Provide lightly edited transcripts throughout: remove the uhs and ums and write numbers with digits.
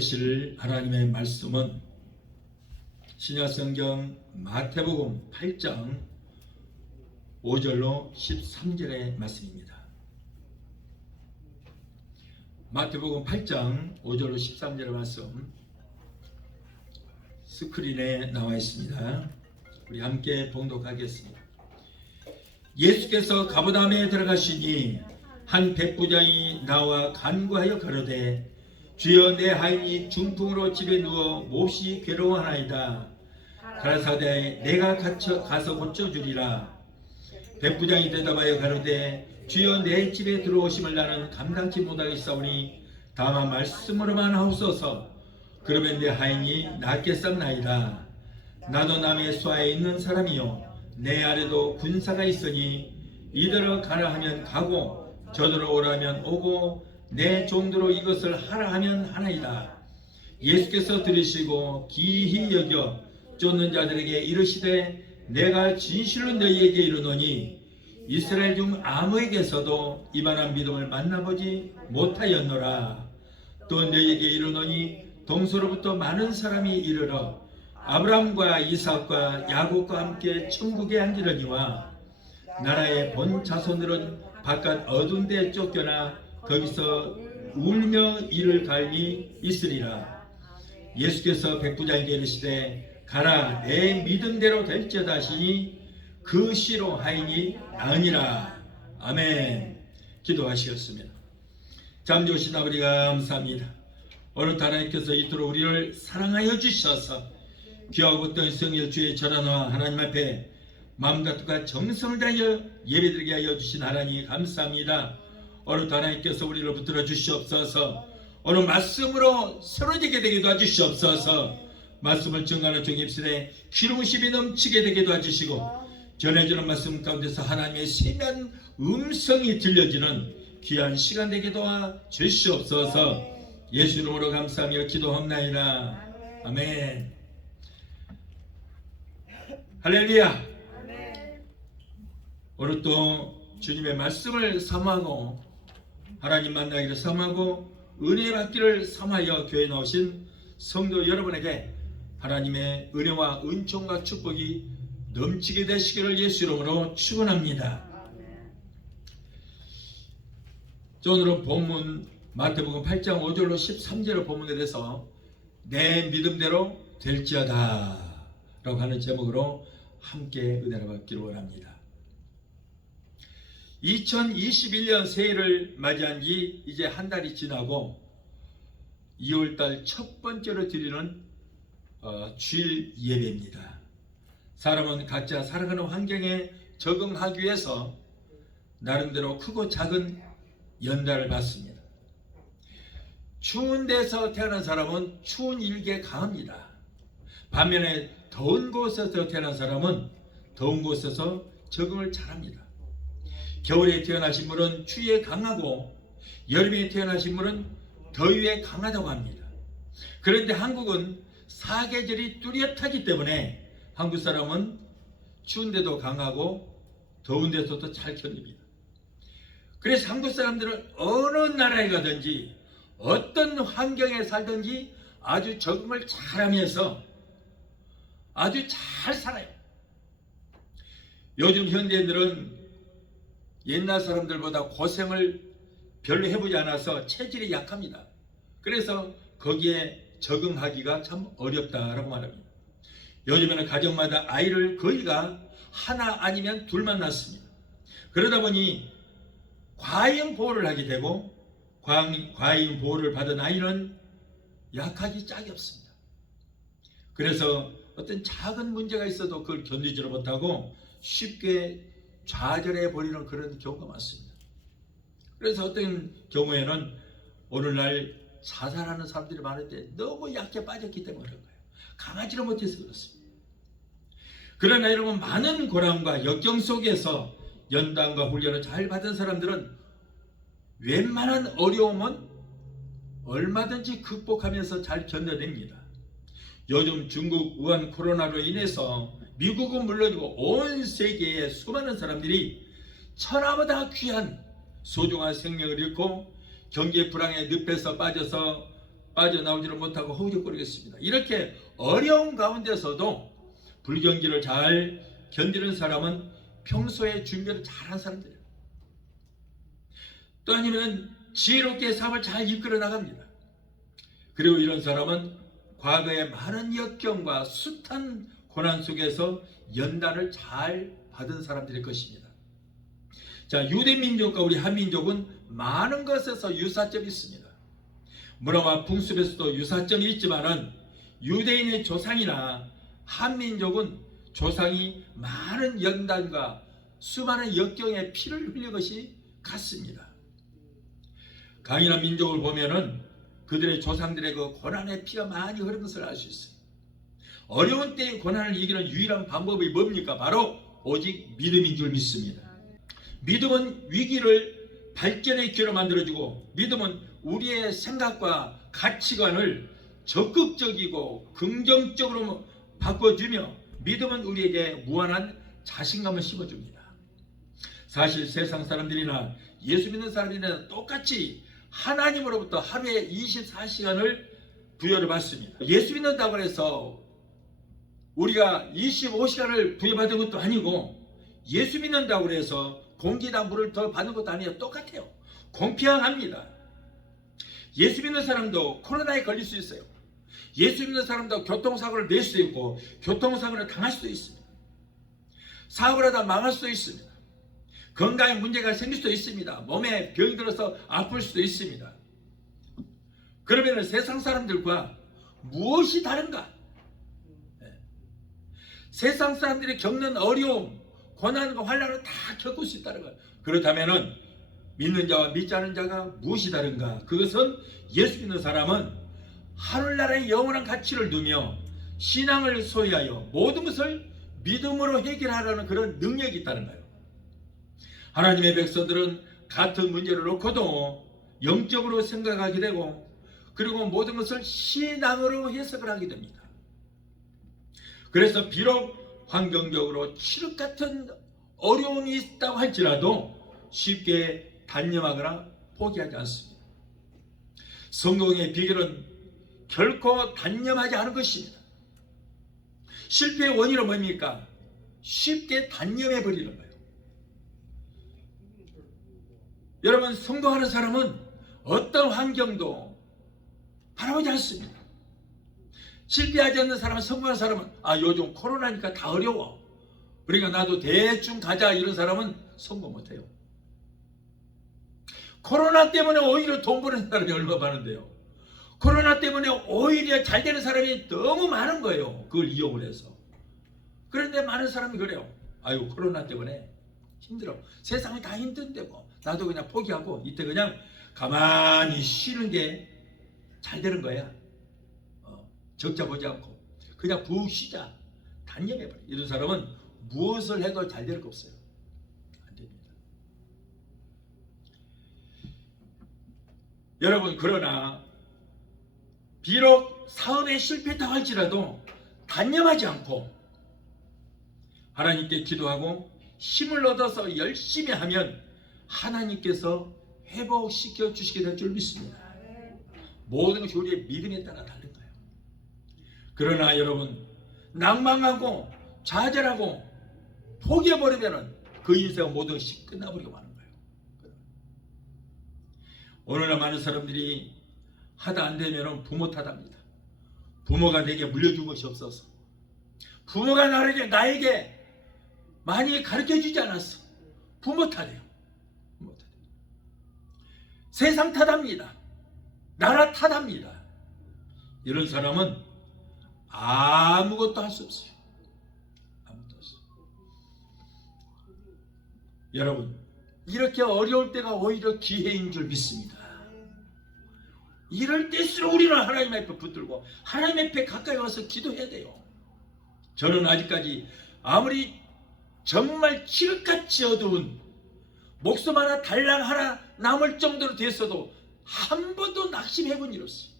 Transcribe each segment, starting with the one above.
되실 하나님의 말씀은 신약성경 마태복음 8장 5절로 13절의 말씀입니다. 마태복음 8장 5절로 13절의 말씀 스크린에 나와 있습니다. 우리 함께 봉독하겠습니다. 예수께서 가버나움에 들어가시니 한 백부장이 나와 간구하여 가로되 주여 내 하인이 중풍으로 집에 누워 몹시 괴로워하나이다. 가라사대 내가 가서 고쳐주리라. 백부장이 대답하여 가로되 주여 내 집에 들어오심을 나는 감당치 못하겠사오니 다만 말씀으로만 하옵소서. 그러면 내 하인이 낫겠사옵나이다. 나도 남의 수하에 있는 사람이요 내 아래도 군사가 있으니 이더러 가라 하면 가고 저더러 오라 하면 오고 내 종대로 이것을 하라 하면 하나이다. 예수께서 들으시고 기히 여겨 쫓는 자들에게 이르시되 내가 진실로 너희에게 이르노니 이스라엘 중 아무에게서도 이만한 믿음을 만나보지 못하였노라. 또 너희에게 이르노니 동서로부터 많은 사람이 이르러 아브라함과 이삭과 야곱과 함께 천국에 앉으려니와 나라의 본 자손들은 바깥 어두운 데에 쫓겨나 거기서 울며 이를 갈미 있으리라. 예수께서 백부장에게 이르시되 가라 내 믿음대로 될지어다 하시니 그 시로 하인이 나으니라. 아멘. 기도하시겠습니다. 참 좋으신 아버지 감사합니다. 오늘 하나님께서 이토록 우리를 사랑하여 주셔서 귀하고 어떤 성일 주의 절하노와 하나님 앞에 마음과 뜻과 정성을 다하여 예배드리게 하여 주신 하나님 감사합니다. 오늘 하나님께서 우리를 붙들어 주시옵소서. 오늘 말씀으로 새로지게 되게 도와주시옵소서. 말씀을 증거하는 종입시대 기름심이 넘치게 되게 도와주시고 전해주는 말씀 가운데서 하나님의 세미한 음성이 들려지는 귀한 시간 되게 도와주시옵소서. 예수 이름으로 감사하며 기도합나이다. 아멘. 할렐루야. 오늘 또 주님의 말씀을 사모하고 하나님 만나기를 사모하고 은혜 받기를 사모하여 교회에 나오신 성도 여러분에게 하나님의 은혜와 은총과 축복이 넘치게 되시기를 예수 이름으로 축원합니다. 오늘은 본문 마태복음 8장 5절로 13절의 본문에 대해서 내 믿음대로 될지어다 라고 하는 제목으로 함께 은혜를 받기를 원합니다. 2021년 새해를 맞이한 지 이제 한 달이 지나고 2월달 첫 번째로 드리는 주일 예배입니다. 사람은 각자 살아가는 환경에 적응하기 위해서 나름대로 크고 작은 연단을 받습니다. 추운 데서 태어난 사람은 추운 일기에 강합니다. 반면에 더운 곳에서 태어난 사람은 더운 곳에서 적응을 잘합니다. 겨울에 태어나신 분은 추위에 강하고 여름에 태어나신 분은 더위에 강하다고 합니다. 그런데 한국은 사계절이 뚜렷하기 때문에 한국 사람은 추운데도 강하고 더운 데서도 잘 견딥니다. 그래서 한국 사람들은 어느 나라에 가든지 어떤 환경에 살든지 아주 적응을 잘하면서 아주 잘 살아요. 요즘 현대인들은 옛날 사람들보다 고생을 별로 해보지 않아서 체질이 약합니다. 그래서 거기에 적응하기가 참 어렵다라고 말합니다. 요즘에는 가정마다 아이를 거의가 하나 아니면 둘만 낳습니다. 그러다 보니 과잉 보호를 하게 되고 과잉 보호를 받은 아이는 약하기 짝이 없습니다. 그래서 어떤 작은 문제가 있어도 그걸 견디지를 못하고 쉽게 좌절해 버리는 그런 경우가 많습니다. 그래서 어떤 경우에는 오늘날 자살하는 사람들이 많은데 너무 약해 빠졌기 때문에 그런 거예요. 강하지를 못해서 그렇습니다. 그러나 여러분, 많은 고난과 역경 속에서 연단과 훈련을 잘 받은 사람들은 웬만한 어려움은 얼마든지 극복하면서 잘 견뎌냅니다. 요즘 중국 우한 코로나로 인해서 미국은 물론이고 온 세계의 수많은 사람들이 천하보다 귀한 소중한 생명을 잃고 경제 불황의 늪에서 빠져서 빠져나오지를 못하고 허우적거리겠습니다. 이렇게 어려운 가운데서도 불경기를 잘 견디는 사람은 평소에 준비를 잘한 사람들이에요. 또 아니면 지혜롭게 삶을 잘 이끌어 나갑니다. 그리고 이런 사람은 과거의 많은 역경과 숱한 고난 속에서 연단을 잘 받은 사람들일 것입니다. 자, 유대 민족과 우리 한민족은 많은 것에서 유사점이 있습니다. 문화와 풍습에서도 유사점이 있지만은 유대인의 조상이나 한민족은 조상이 많은 연단과 수많은 역경의 피를 흘린 것이 같습니다. 강인한 민족을 보면은 그들의 조상들의 그 고난의 피가 많이 흐른 것을 알 수 있어요. 어려운 때의 고난을 이기는 유일한 방법이 뭡니까? 바로 오직 믿음인 줄 믿습니다. 믿음은 위기를 발전의 기회로 만들어주고, 믿음은 우리의 생각과 가치관을 적극적이고 긍정적으로 바꿔주며, 믿음은 우리에게 무한한 자신감을 심어줍니다. 사실 세상 사람들이나 예수 믿는 사람들이나 똑같이 하나님으로부터 하루에 24시간을 부여를 받습니다. 예수 믿는다고 해서 우리가 25시간을 부여받은 것도 아니고, 예수 믿는다고 해서 공기나 물을 더 받는 것도 아니에요. 똑같아요. 공평합니다. 예수 믿는 사람도 코로나에 걸릴 수 있어요. 예수 믿는 사람도 교통사고를 낼 수 있고 교통사고를 당할 수도 있습니다. 사고를 하다 망할 수도 있습니다. 건강에 문제가 생길 수도 있습니다. 몸에 병이 들어서 아플 수도 있습니다. 그러면 세상 사람들과 무엇이 다른가? 세상 사람들이 겪는 어려움, 고난과 환난을 다 겪을 수 있다는 거예요. 그렇다면 믿는 자와 믿지 않은 자가 무엇이 다른가? 그것은 예수 믿는 사람은 하늘나라의 영원한 가치를 두며 신앙을 소유하여 모든 것을 믿음으로 해결하려는 그런 능력이 있다는 거예요. 하나님의 백성들은 같은 문제를 놓고도 영적으로 생각하게 되고, 그리고 모든 것을 신앙으로 해석을 하게 됩니다. 그래서 비록 환경적으로 칠흑 같은 어려움이 있다고 할지라도 쉽게 단념하거나 포기하지 않습니다. 성공의 비결은 결코 단념하지 않은 것입니다. 실패의 원인은 뭡니까? 쉽게 단념해 버리는 거예요. 여러분, 성공하는 사람은 어떤 환경도 바라보지 않습니다. 실패하지 않는 사람은, 성공하는 사람은 요즘 코로나니까 다 어려워, 그러니까 나도 대충 가자, 이런 사람은 성공 못해요. 코로나 때문에 오히려 돈 버는 사람이 얼마 많은데요. 코로나 때문에 오히려 잘 되는 사람이 너무 많은 거예요. 그걸 이용을 해서. 그런데 많은 사람이 그래요. 코로나 때문에 힘들어. 세상이 다 힘든데 뭐 나도 그냥 포기하고 이때 그냥 가만히 쉬는 게 잘 되는 거야. 적자 보지 않고 그냥 푹 쉬자, 단념해버려. 이런 사람은 무엇을 해도 잘 될 거 없어요. 안 됩니다. 여러분, 그러나 비록 사업에 실패했다고 할지라도 단념하지 않고 하나님께 기도하고 힘을 얻어서 열심히 하면 하나님께서 회복시켜 주시게 될 줄 믿습니다. 모든 것이 우리의 믿음에 따라 다른 거예요. 그러나 여러분, 낭망하고 좌절하고 포기해버리면 그 인생은 모든 것이 끝나버리고 마는 거예요. 오늘날 많은 사람들이 하다 안 되면 부모 탓합니다. 부모가 내게 물려준 것이 없어서, 부모가 나에게 많이 가르쳐주지 않았어. 부모 탓이에요. 부모 탓. 세상 탓합니다. 나라 탓합니다. 이런 사람은 아무것도 할 수 없어요. 아무것도 할 수 없어요. 여러분, 이렇게 어려울 때가 오히려 기회인 줄 믿습니다. 이럴 때일수록 우리는 하나님 앞에 붙들고 하나님 앞에 가까이 와서 기도해야 돼요. 저는 아직까지 아무리 정말 칠흑같이 어두운 목숨 하나 달랑 하나 남을 정도로 됐어도 한 번도 낙심해본 일 없어요.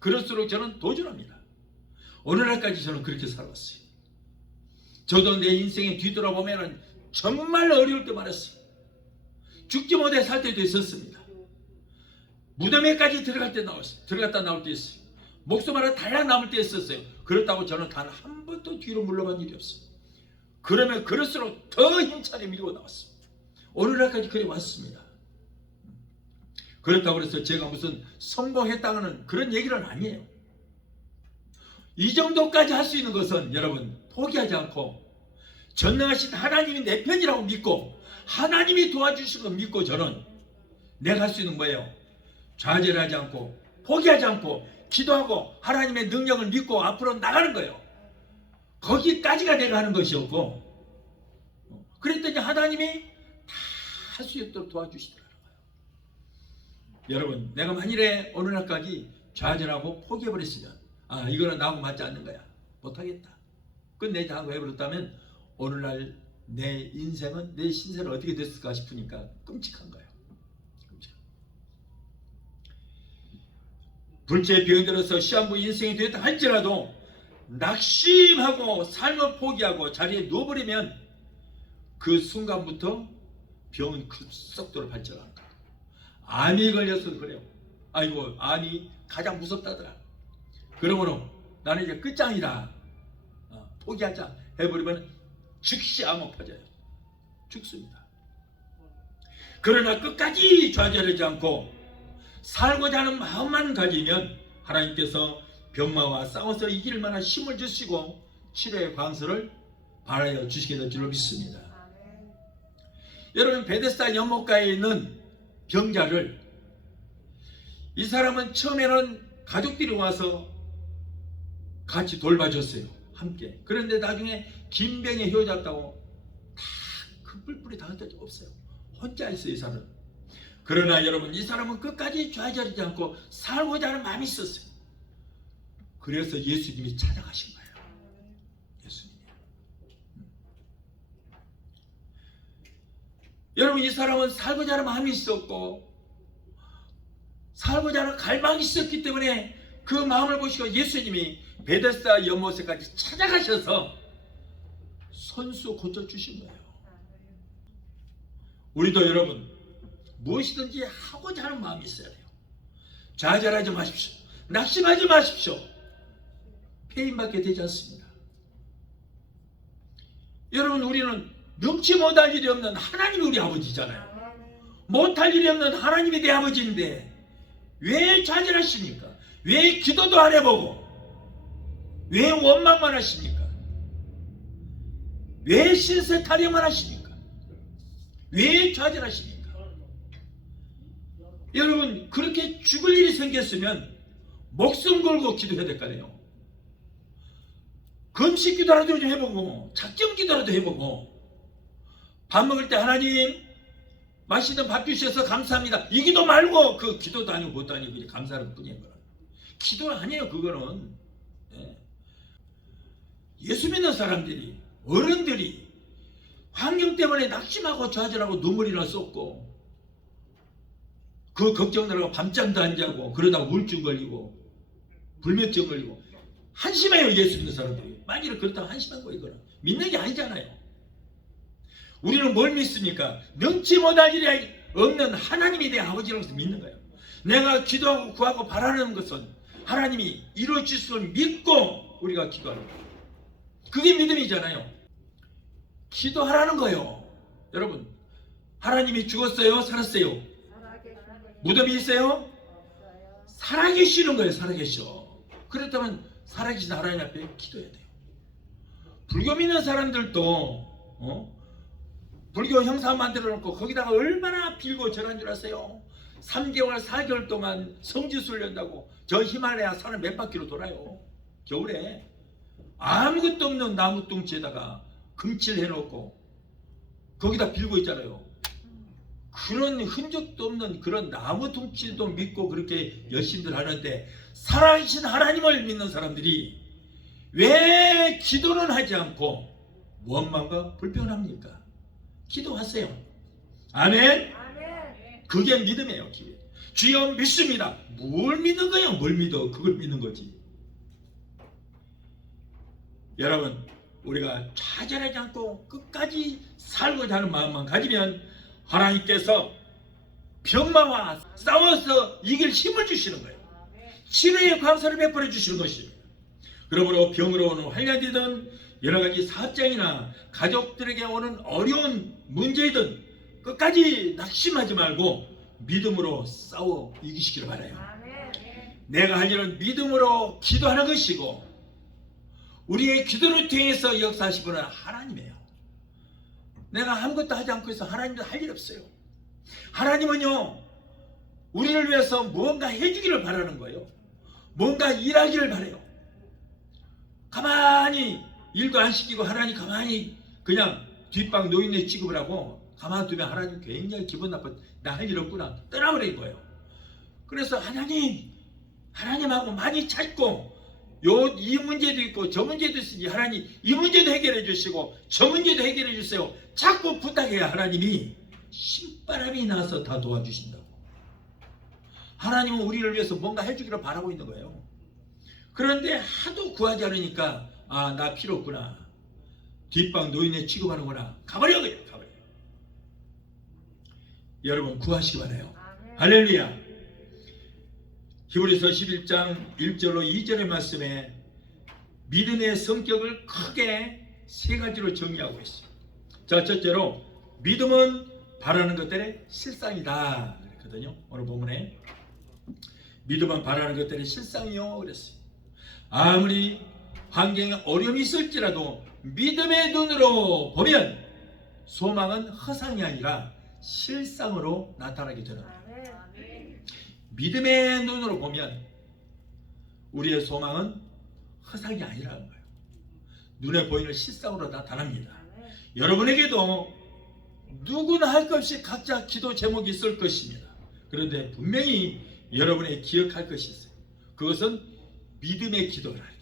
그럴수록 저는 도전합니다. 오늘날까지 저는 그렇게 살아왔어요. 저도 내 인생에 뒤돌아보면 정말 어려울 때 많았어요. 죽지 못해 살 때도 있었습니다. 무덤에까지 들어갔다 나올 때 있어요. 목숨 하나 달랑 남을 때 있었어요. 그렇다고 저는 단 한 번도 뒤로 물러간 일이 없어요. 그러면 그럴수록 더 힘차게 밀고 나왔어요. 오늘날까지 그래 왔습니다. 그렇다고 해서 제가 무슨 성공했다는 그런 얘기는 아니에요. 이 정도까지 할 수 있는 것은 여러분 포기하지 않고 전능하신 하나님이 내 편이라고 믿고 하나님이 도와주실 거 믿고 저는 내가 할 수 있는 뭐예요? 좌절하지 않고 포기하지 않고 기도하고 하나님의 능력을 믿고 앞으로 나가는 거예요. 거기까지가 내가 하는 것이었고 그랬더니 하나님이 다 할 수 있도록 도와주시더라고요. 여러분 내가 만일에 오늘날까지 좌절하고 포기해버렸으면 이거는 나하고 맞지 않는 거야. 못하겠다. 끝내자 하고 해버렸다면 오늘날 내 인생은 내 신세는 어떻게 됐을까 싶으니까 끔찍한 거예요. 불체의 병이 들어서 시한부 인생이 되었다 할지라도 낙심하고 삶을 포기하고 자리에 누워버리면 그 순간부터 병은 급속도로 발전하는 거예요. 암이 걸려서 그래요. 아이고 암이 가장 무섭다더라. 그러므로 나는 이제 끝장이다. 포기하자 해버리면 즉시 암은 퍼져요. 죽습니다. 그러나 끝까지 좌절하지 않고 살고자 하는 마음만 가지면 하나님께서 병마와 싸워서 이길 만한 힘을 주시고 치료의 광서를 바라여 주시게 될 줄로 믿습니다. 여러분 베데스다 연못가에 있는 병자를 이 사람은 처음에는 가족들이 와서 같이 돌봐줬어요. 함께. 그런데 나중에 긴 병에 휘어졌다고 다 큰 뿔뿔이 당할 데 없어요. 혼자 있어요. 이 사람은. 그러나 여러분 이 사람은 끝까지 좌절하지 않고 살고자 하는 마음이 있었어요. 그래서 예수님이 찾아가신 거예요. 예수님이. 여러분 이 사람은 살고자 하는 마음이 있었고 살고자 하는 갈망이 있었기 때문에 그 마음을 보시고 예수님이 베데스다 연못에까지 찾아가셔서 손수 고쳐주신 거예요. 우리도 여러분 무엇이든지 하고자 하는 마음이 있어야 돼요. 좌절하지 마십시오. 낙심하지 마십시오. 패인받게 되지 않습니다. 여러분 우리는 능치 못할 일이 없는 하나님이 우리 아버지잖아요. 못할 일이 없는 하나님이 내 아버지인데 왜 좌절하십니까? 왜 기도도 안 해보고 왜 원망만 하십니까? 왜 신세 타령만 하십니까? 왜 좌절하십니까? 여러분 그렇게 죽을 일이 생겼으면 목숨 걸고 기도해야 될 거 아니에요. 금식 기도라도 좀 해보고 작정 기도라도 해보고 밥 먹을 때 하나님 맛있는 밥 주셔서 감사합니다. 이 기도 말고 그 기도도 아니고 뭣도 아니고 그냥 감사하는 뿐이에요. 기도 아니에요. 그거는. 예수 믿는 사람들이 어른들이 환경 때문에 낙심하고 좌절하고 눈물이 나 쏟고 그 걱정하다가 밤잠도 안 자고 그러다가 우울증 걸리고 불면증 걸리고 한심해요. 예수 믿는 사람들이. 만일 그렇다고 한심한 거 이거는 믿는 게 아니잖아요. 우리는 뭘 믿습니까? 능치 못할 일이 없는 하나님이 내 아버지라고 믿는 거예요. 내가 기도하고 구하고 바라는 것은 하나님이 이루어 주실 믿고 우리가 기도하는 거예요. 그게 믿음이잖아요. 기도하라는 거예요. 여러분 하나님이 죽었어요? 살았어요? 무덤이 있어요? 살아계시는 거예요. 살아계셔. 그렇다면 살아계신 하나님 앞에 기도해야 돼요. 불교 믿는 사람들도 불교 형사 만들어 놓고 거기다가 얼마나 빌고 절한 줄 아세요? 3개월 4개월 동안 성지순 연다고 저 히말라야 산을 몇 바퀴로 돌아요. 겨울에 아무것도 없는 나무 뚱치에다가 금칠 해놓고 거기다 빌고 있잖아요. 그런 흔적도 없는 그런 나무 뚱치도 믿고 그렇게 열심들 하는데 살아계신 하나님을 믿는 사람들이 왜 기도는 하지 않고 원망과 불평을 합니까? 기도하세요. 아멘. 그게 믿음이에요. 주여 믿습니다. 뭘 믿는 거예요? 뭘 믿어? 그걸 믿는 거지. 여러분 우리가 좌절하지 않고 끝까지 살고자 하는 마음만 가지면 하나님께서 병마와 싸워서 이길 힘을 주시는 거예요. 치료의 광선을 베풀어 주시는 것입니다. 그러므로 병으로 오는 환란이든 여러 가지 사업장이나 가족들에게 오는 어려운 문제이든 끝까지 낙심하지 말고 믿음으로 싸워 이기시기를 바라요. 내가 할 일은 믿음으로 기도하는 것이고 우리의 기도를 통해서 역사하실 분은 하나님이에요. 내가 아무것도 하지 않고 있어 하나님도 할 일 없어요. 하나님은요 우리를 위해서 뭔가 해주기를 바라는 거예요. 뭔가 일하기를 바라요. 가만히 일도 안 시키고 하나님 가만히 그냥 뒷방 노인네 취급을 하고 가만두면 하나님 굉장히 기분 나빠. 나 할 일 없구나 떠나버린 거예요. 그래서 하나님하고 많이 찾고 이 문제도 있고 저 문제도 있으니 하나님 이 문제도 해결해 주시고 저 문제도 해결해 주세요. 자꾸 부탁해야 하나님이 신바람이 나서 다 도와주신다고. 하나님은 우리를 위해서 뭔가 해주기를 바라고 있는 거예요. 그런데 하도 구하지 않으니까 나 필요 없구나. 뒷방 노인네 취급하는구나. 가버려 그냥 가버려. 여러분 구하시기 바라요. 할렐루야. 히브리서 11장 1절로 2절의 말씀에 믿음의 성격을 크게 세 가지로 정의하고 있어요. 자, 첫째로 믿음은 바라는 것들의 실상이다 그랬거든요. 오늘 본문에 믿음은 바라는 것들의 실상이요 그랬어요. 아무리 환경에 어려움이 있을지라도 믿음의 눈으로 보면 소망은 허상이 아니라 실상으로 나타나게 되는 거예요. 믿음의 눈으로 보면 우리의 소망은 허상이 아니라는 거예요. 눈에 보이는 실상으로 나타납니다. 여러분에게도 누구나 할 것 없이 각자 기도 제목이 있을 것입니다. 그런데 분명히 여러분이 기억할 것이 있어요. 그것은 믿음의 기도를 해야 돼요.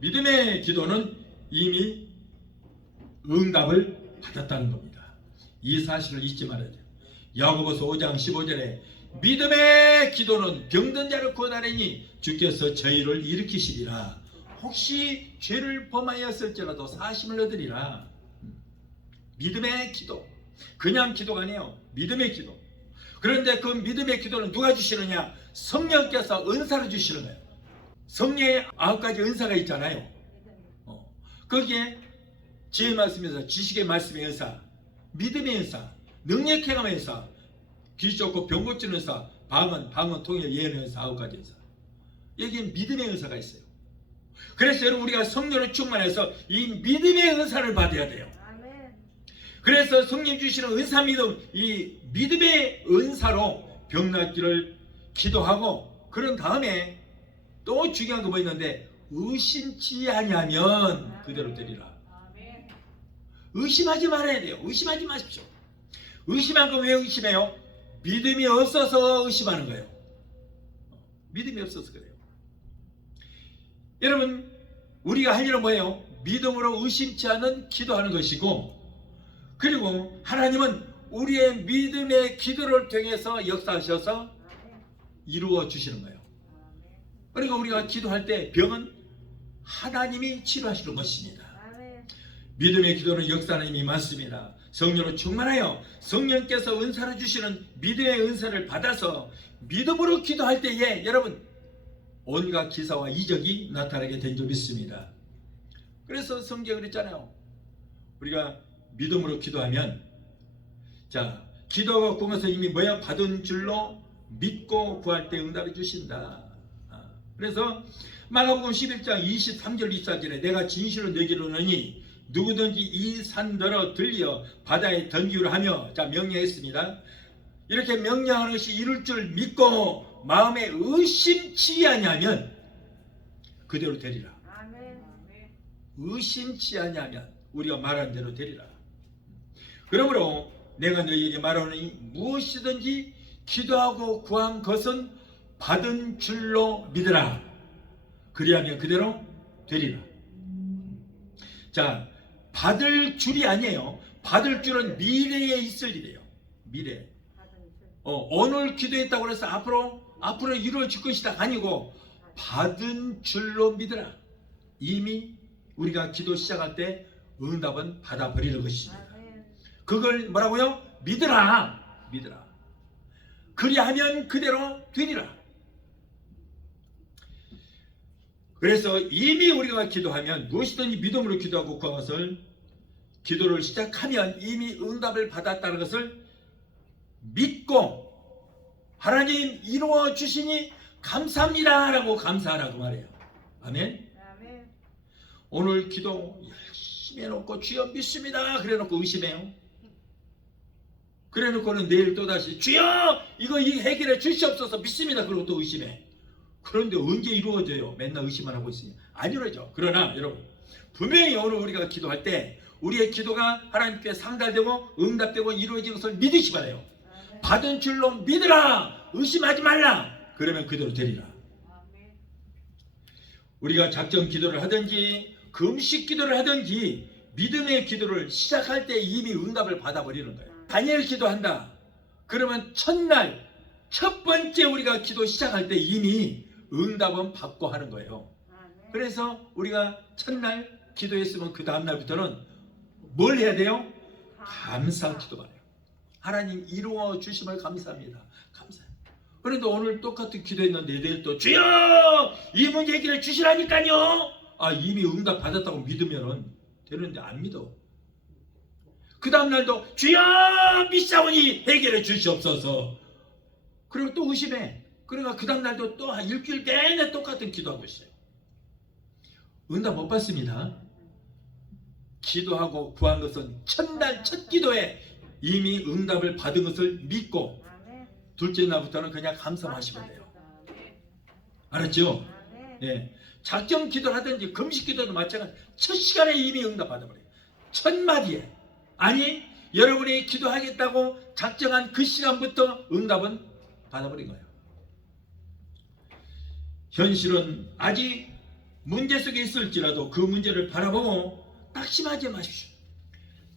믿음의 기도는 이미 응답을 받았다는 겁니다. 이 사실을 잊지 말아야 돼요. 야고보서 5장 15절에 믿음의 기도는 병든 자를 구원하리니 주께서 저희를 일으키시리라. 혹시 죄를 범하였을지라도 사심을 얻으리라. 믿음의 기도. 그냥 기도가 아니에요. 믿음의 기도. 그런데 그 믿음의 기도는 누가 주시느냐? 성령께서 은사를 주시는 거예요. 성령의 9가지 은사가 있잖아요. 거기에 지혜의 말씀에서 지식의 말씀의 은사, 믿음의 은사, 능력 행함의 은사, 귀 쫓고 병 고치는 은사, 방언, 통역, 예언의 은사 9가지 은사. 여기에 믿음의 은사가 있어요. 그래서 여러분 우리가 성령을 충만해서 이 믿음의 은사를 받아야 돼요. 그래서 성령 주시는 은사 믿음, 이 믿음의 은사로 병 낫기를 기도하고 그런 다음에 또 중요한 거 뭐 있는데 의심치 아니하면 그대로 되리라. 의심하지 말아야 돼요. 의심하지 마십시오. 의심한 거 왜 의심해요? 믿음이 없어서 의심하는 거예요. 믿음이 없어서 그래요. 여러분 우리가 할 일은 뭐예요? 믿음으로 의심치 않은 기도하는 것이고 그리고 하나님은 우리의 믿음의 기도를 통해서 역사하셔서 이루어 주시는 거예요. 그러니까 우리가 기도할 때 병은 하나님이 치료하시는 것입니다. 믿음의 기도는 역사하는 힘이 많습니다. 성령으로 충만하여 성령께서 은사를 주시는 믿음의 은사를 받아서 믿음으로 기도할 때에 여러분 온갖 기사와 이적이 나타나게 된 줄 믿습니다. 그래서 성경에 그랬잖아요. 우리가 믿음으로 기도하면 자 기도하고 구해서 이미 뭐야 받은 줄로 믿고 구할 때 응답해 주신다. 그래서 마가복음 11장 23절 24절에 내가 진실로 너희에게 이르노니 누구든지 이 산더러 들려 바다에 던지우라 하며 자 명령했습니다. 이렇게 명령하는 것이 이룰 줄 믿고 마음에 의심치 아니하면 그대로 되리라. 의심치 아니하면 우리가 말하는 대로 되리라. 그러므로 내가 너희에게 말하노니 무엇이든지 기도하고 구한 것은 받은 줄로 믿으라. 그리하면 그대로 되리라. 자, 받을 줄이 아니에요. 받을 줄은 미래에 있을 일이에요. 미래. 오늘 기도했다고 해서 앞으로 이루어질 것이다 아니고 받은 줄로 믿으라. 이미 우리가 기도 시작할 때 응답은 받아버리는 것입니다. 그걸 뭐라고요? 믿으라. 믿으라. 그리하면 그대로 되리라. 그래서 이미 우리가 기도하면 무엇이든지 믿음으로 기도하고 그것을 기도를 시작하면 이미 응답을 받았다는 것을 믿고 하나님 이루어 주시니 감사합니다 라고 감사하라고 말해요. 아멘. 아멘. 오늘 기도 열심히 해놓고 주여 믿습니다 그래 놓고 의심해요. 그래 놓고는 내일 또다시 주여 이거 해결해 주시옵소서 믿습니다 그러고 또 의심해. 그런데 언제 이루어져요? 맨날 의심만 하고 있으니 안 이루어져. 그러나 여러분 분명히 오늘 우리가 기도할 때 우리의 기도가 하나님께 상달되고 응답되고 이루어진 것을 믿으시 바라요. 받은 줄로 믿으라. 의심하지 말라. 그러면 그대로 되리라. 우리가 작정 기도를 하든지 금식 기도를 하든지 믿음의 기도를 시작할 때 이미 응답을 받아버리는 거예요. 다니엘 기도한다. 그러면 첫날 첫 번째 우리가 기도 시작할 때 이미 응답은 받고 하는 거예요. 그래서 우리가 첫날 기도했으면 그 다음날부터는 뭘 해야 돼요? 감사 기도만 해요. 하나님 이루어 주심을 감사합니다. 감사해요. 그런데 오늘 똑같은 기도했는데 내일 또 주여 이 문제 해결해 주시라니까요. 이미 응답 받았다고 믿으면 되는데 안 믿어. 그 다음날도 주여 믿사오니 해결해 주시옵소서. 그리고 또 의심해. 그러니까 그 다음날도 또 일주일 내내 똑같은 기도하고 있어요. 응답 못 받습니다. 기도하고 구한 것은 첫날 첫 기도에 이미 응답을 받은 것을 믿고 둘째 날부터는 그냥 감사하시면 돼요. 알았죠? 예. 작정 기도를 하든지 금식 기도도 마찬가지. 첫 시간에 이미 응답 받아버려요. 첫 마디에. 아니 여러분이 기도하겠다고 작정한 그 시간부터 응답은 받아버린 거예요. 현실은 아직 문제 속에 있을지라도 그 문제를 바라보고 낙심하지 마십시오.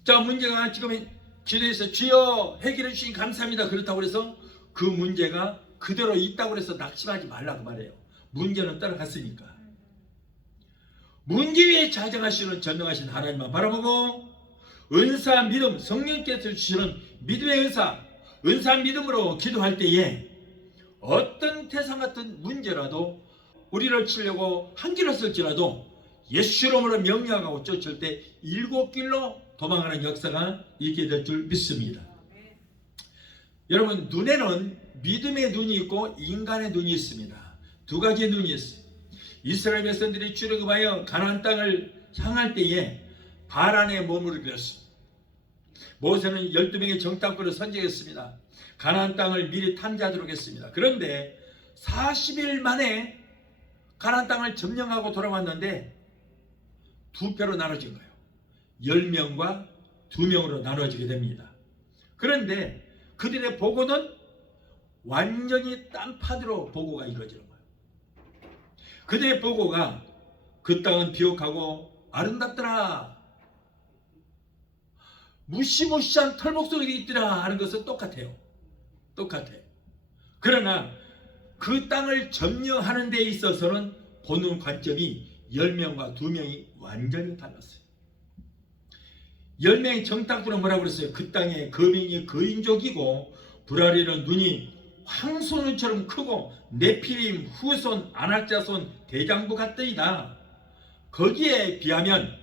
자, 문제가 지금 기도해서 주여 해결해 주시니 감사합니다. 그렇다고 해서 그 문제가 그대로 있다고 해서 낙심하지 말라고 말해요. 문제는 따라갔으니까. 문제 위에 자정하시는 전능하신 하나님만 바라보고 은사 믿음 성령께서 주시는 믿음의 은사 믿음으로 기도할 때에 어떤 태산 같은 문제라도 우리를 치려고 한길었을지라도 예수 이름으로 명령하고 쫓을 때 일곱 길로 도망하는 역사가 있게 될 줄 믿습니다. 여러분 눈에는 믿음의 눈이 있고 인간의 눈이 있습니다. 두 가지의 눈이 있어요. 이스라엘 백성들이 출애굽하여 가나안 땅을 향할 때에 바란에 머무르게 되었습니다. 모세는 12명의 정탐꾼을 선정했습니다. 가나안 땅을 미리 탐지하도록 했습니다. 그런데 40일 만에 가나안 땅을 점령하고 돌아왔는데 두 표로 나눠진 거예요. 10명과 2명으로 나눠지게 됩니다. 그런데 그들의 보고는 완전히 딴판으로 보고가 이루어지는 거예요. 그들의 보고가 그 땅은 비옥하고 아름답더라, 무시무시한 털목소리 있더라 하는 것은 똑같아요. 그러나 그 땅을 점령하는 데 있어서는 보는 관점이 10명과 2명이 완전히 달랐어요. 10명의 정탐꾼은 뭐라고 그랬어요? 그 땅에 거민이 거인족이고 불알이는 눈이 황소눈처럼 크고 네피림 후손 아낙자손 대장부 같더이다. 거기에 비하면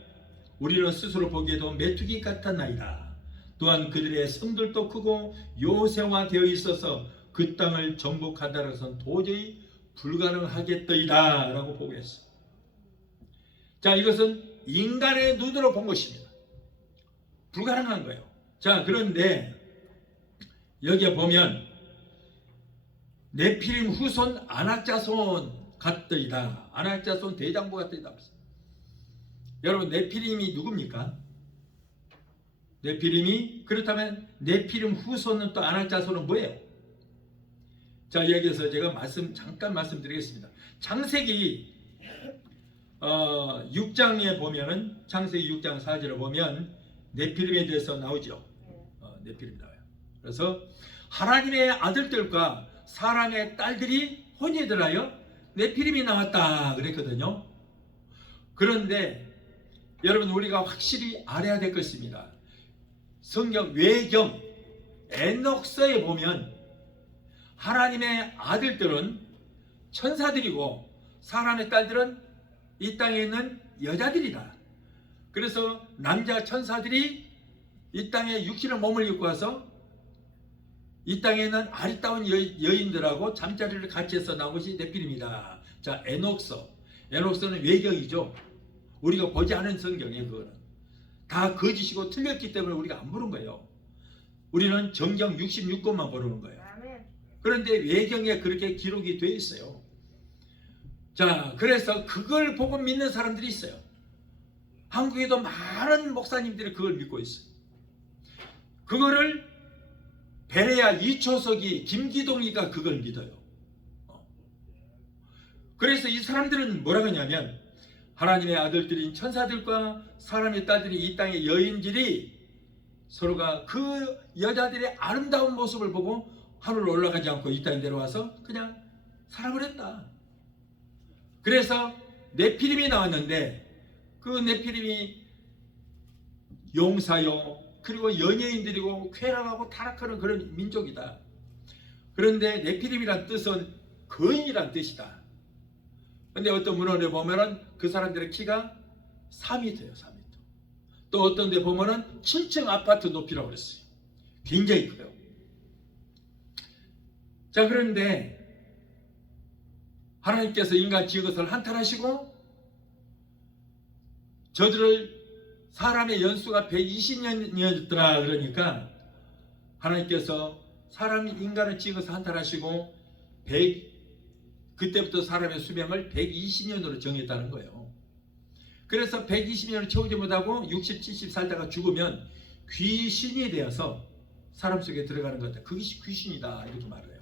우리는 스스로 보기에도 메뚜기 같았나이다. 또한 그들의 성들도 크고 요새화되어 있어서 그 땅을 정복한다는 것은 도저히 불가능하겠더이다 라고 보고했어요. 자, 이것은 인간의 눈으로 본 것입니다. 불가능한 거예요. 자, 그런데 여기에 보면 네피림 후손 아낙자손 같더이다. 아낙자손 대장부 같더이다. 여러분 네피림이 누굽니까? 네피림이 그렇다면 네피림 후손은 또 아낙자손은 뭐예요? 자, 여기에서 제가 잠깐 말씀드리겠습니다. 창세기 6장에 보면은 창세기 6장 4절에 보면 네피림에 대해서 나오죠. 네피림 나와요. 그래서 하나님의 아들들과 사람의 딸들이 혼인들하여 네피림이 나왔다 그랬거든요. 그런데 여러분 우리가 확실히 알아야 될 것입니다. 성경 외경 에녹서에 보면 하나님의 아들들은 천사들이고 사람의 딸들은 이 땅에 있는 여자들이다. 그래서 남자 천사들이 이 땅에 육신의 몸을 입고 와서 이 땅에 있는 아리따운 여인들하고 잠자리를 같이 해서 나온 것이 네피림이다. 자, 에녹서는 외경이죠. 우리가 보지 않은 성경이에요. 그거는 다 거짓이고 틀렸기 때문에 우리가 안 보는 거예요. 우리는 정경 66권만 보는 거예요. 그런데 외경에 그렇게 기록이 되어 있어요. 자, 그래서 그걸 보고 믿는 사람들이 있어요. 한국에도 많은 목사님들이 그걸 믿고 있어요. 그거를 베레야 이초석이 김기동이가 그걸 믿어요. 그래서 이 사람들은 뭐라고 하냐면 하나님의 아들들인 천사들과 사람의 딸들이 이 땅의 여인들이 서로가 그 여자들의 아름다운 모습을 보고 하늘로 올라가지 않고 이 땅에 내려와서 그냥 살아버렸다. 그래서 네피림이 나왔는데 그 네피림이 용사요 그리고 연예인들이고 쾌락하고 타락하는 그런 민족이다. 그런데 네피림이란 뜻은 거인이란 뜻이다. 근데 어떤 문헌에 보면은 그 사람들의 키가 4m예요. 4m. 또 어떤 데 보면은 7층 아파트 높이라고 그랬어요. 굉장히 커요. 자, 그런데 하나님께서 인간 지은 것을 한탄하시고 저들을 사람의 연수가 120년이었더라 그러니까 하나님께서 인간을 지은 것을 한탄하시고 그때부터 사람의 수명을 120년으로 정했다는 거예요. 그래서 120년을 채우지 못하고 60, 70 살다가 죽으면 귀신이 되어서 사람 속에 들어가는 거다. 그것이 귀신이다 이렇게 말해요.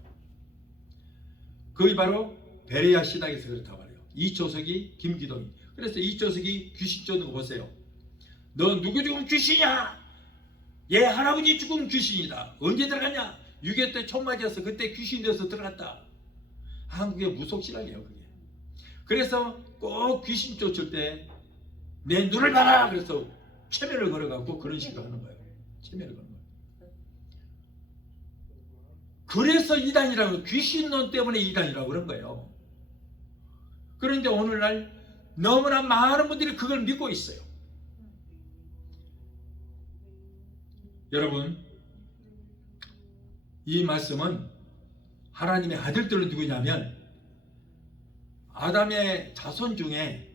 그게 바로 베레야 신학에서 그렇다고 말해요. 이초석이 김기동이. 그래서 이초석이 귀신 쫓는 거 보세요. 너 누구 죽으면 귀신이야. 얘 할아버지 죽으면 귀신이다. 언제 들어갔냐? 6.25 때 총 맞았어. 그때 귀신 되어서 들어갔다. 한국의 무속신학이에요 그게. 그래서 꼭 귀신 쫓을 때 내 눈을 봐라 그래서 체면을 걸어갖고 그런 식으로 하는 거예요. 체면을 거는 거예요. 그래서 이단이라고, 귀신론 때문에 이단이라고 그런 거예요. 그런데 오늘날 너무나 많은 분들이 그걸 믿고 있어요. 여러분, 이 말씀은 하나님의 아들들은 누구냐면 아담의 자손 중에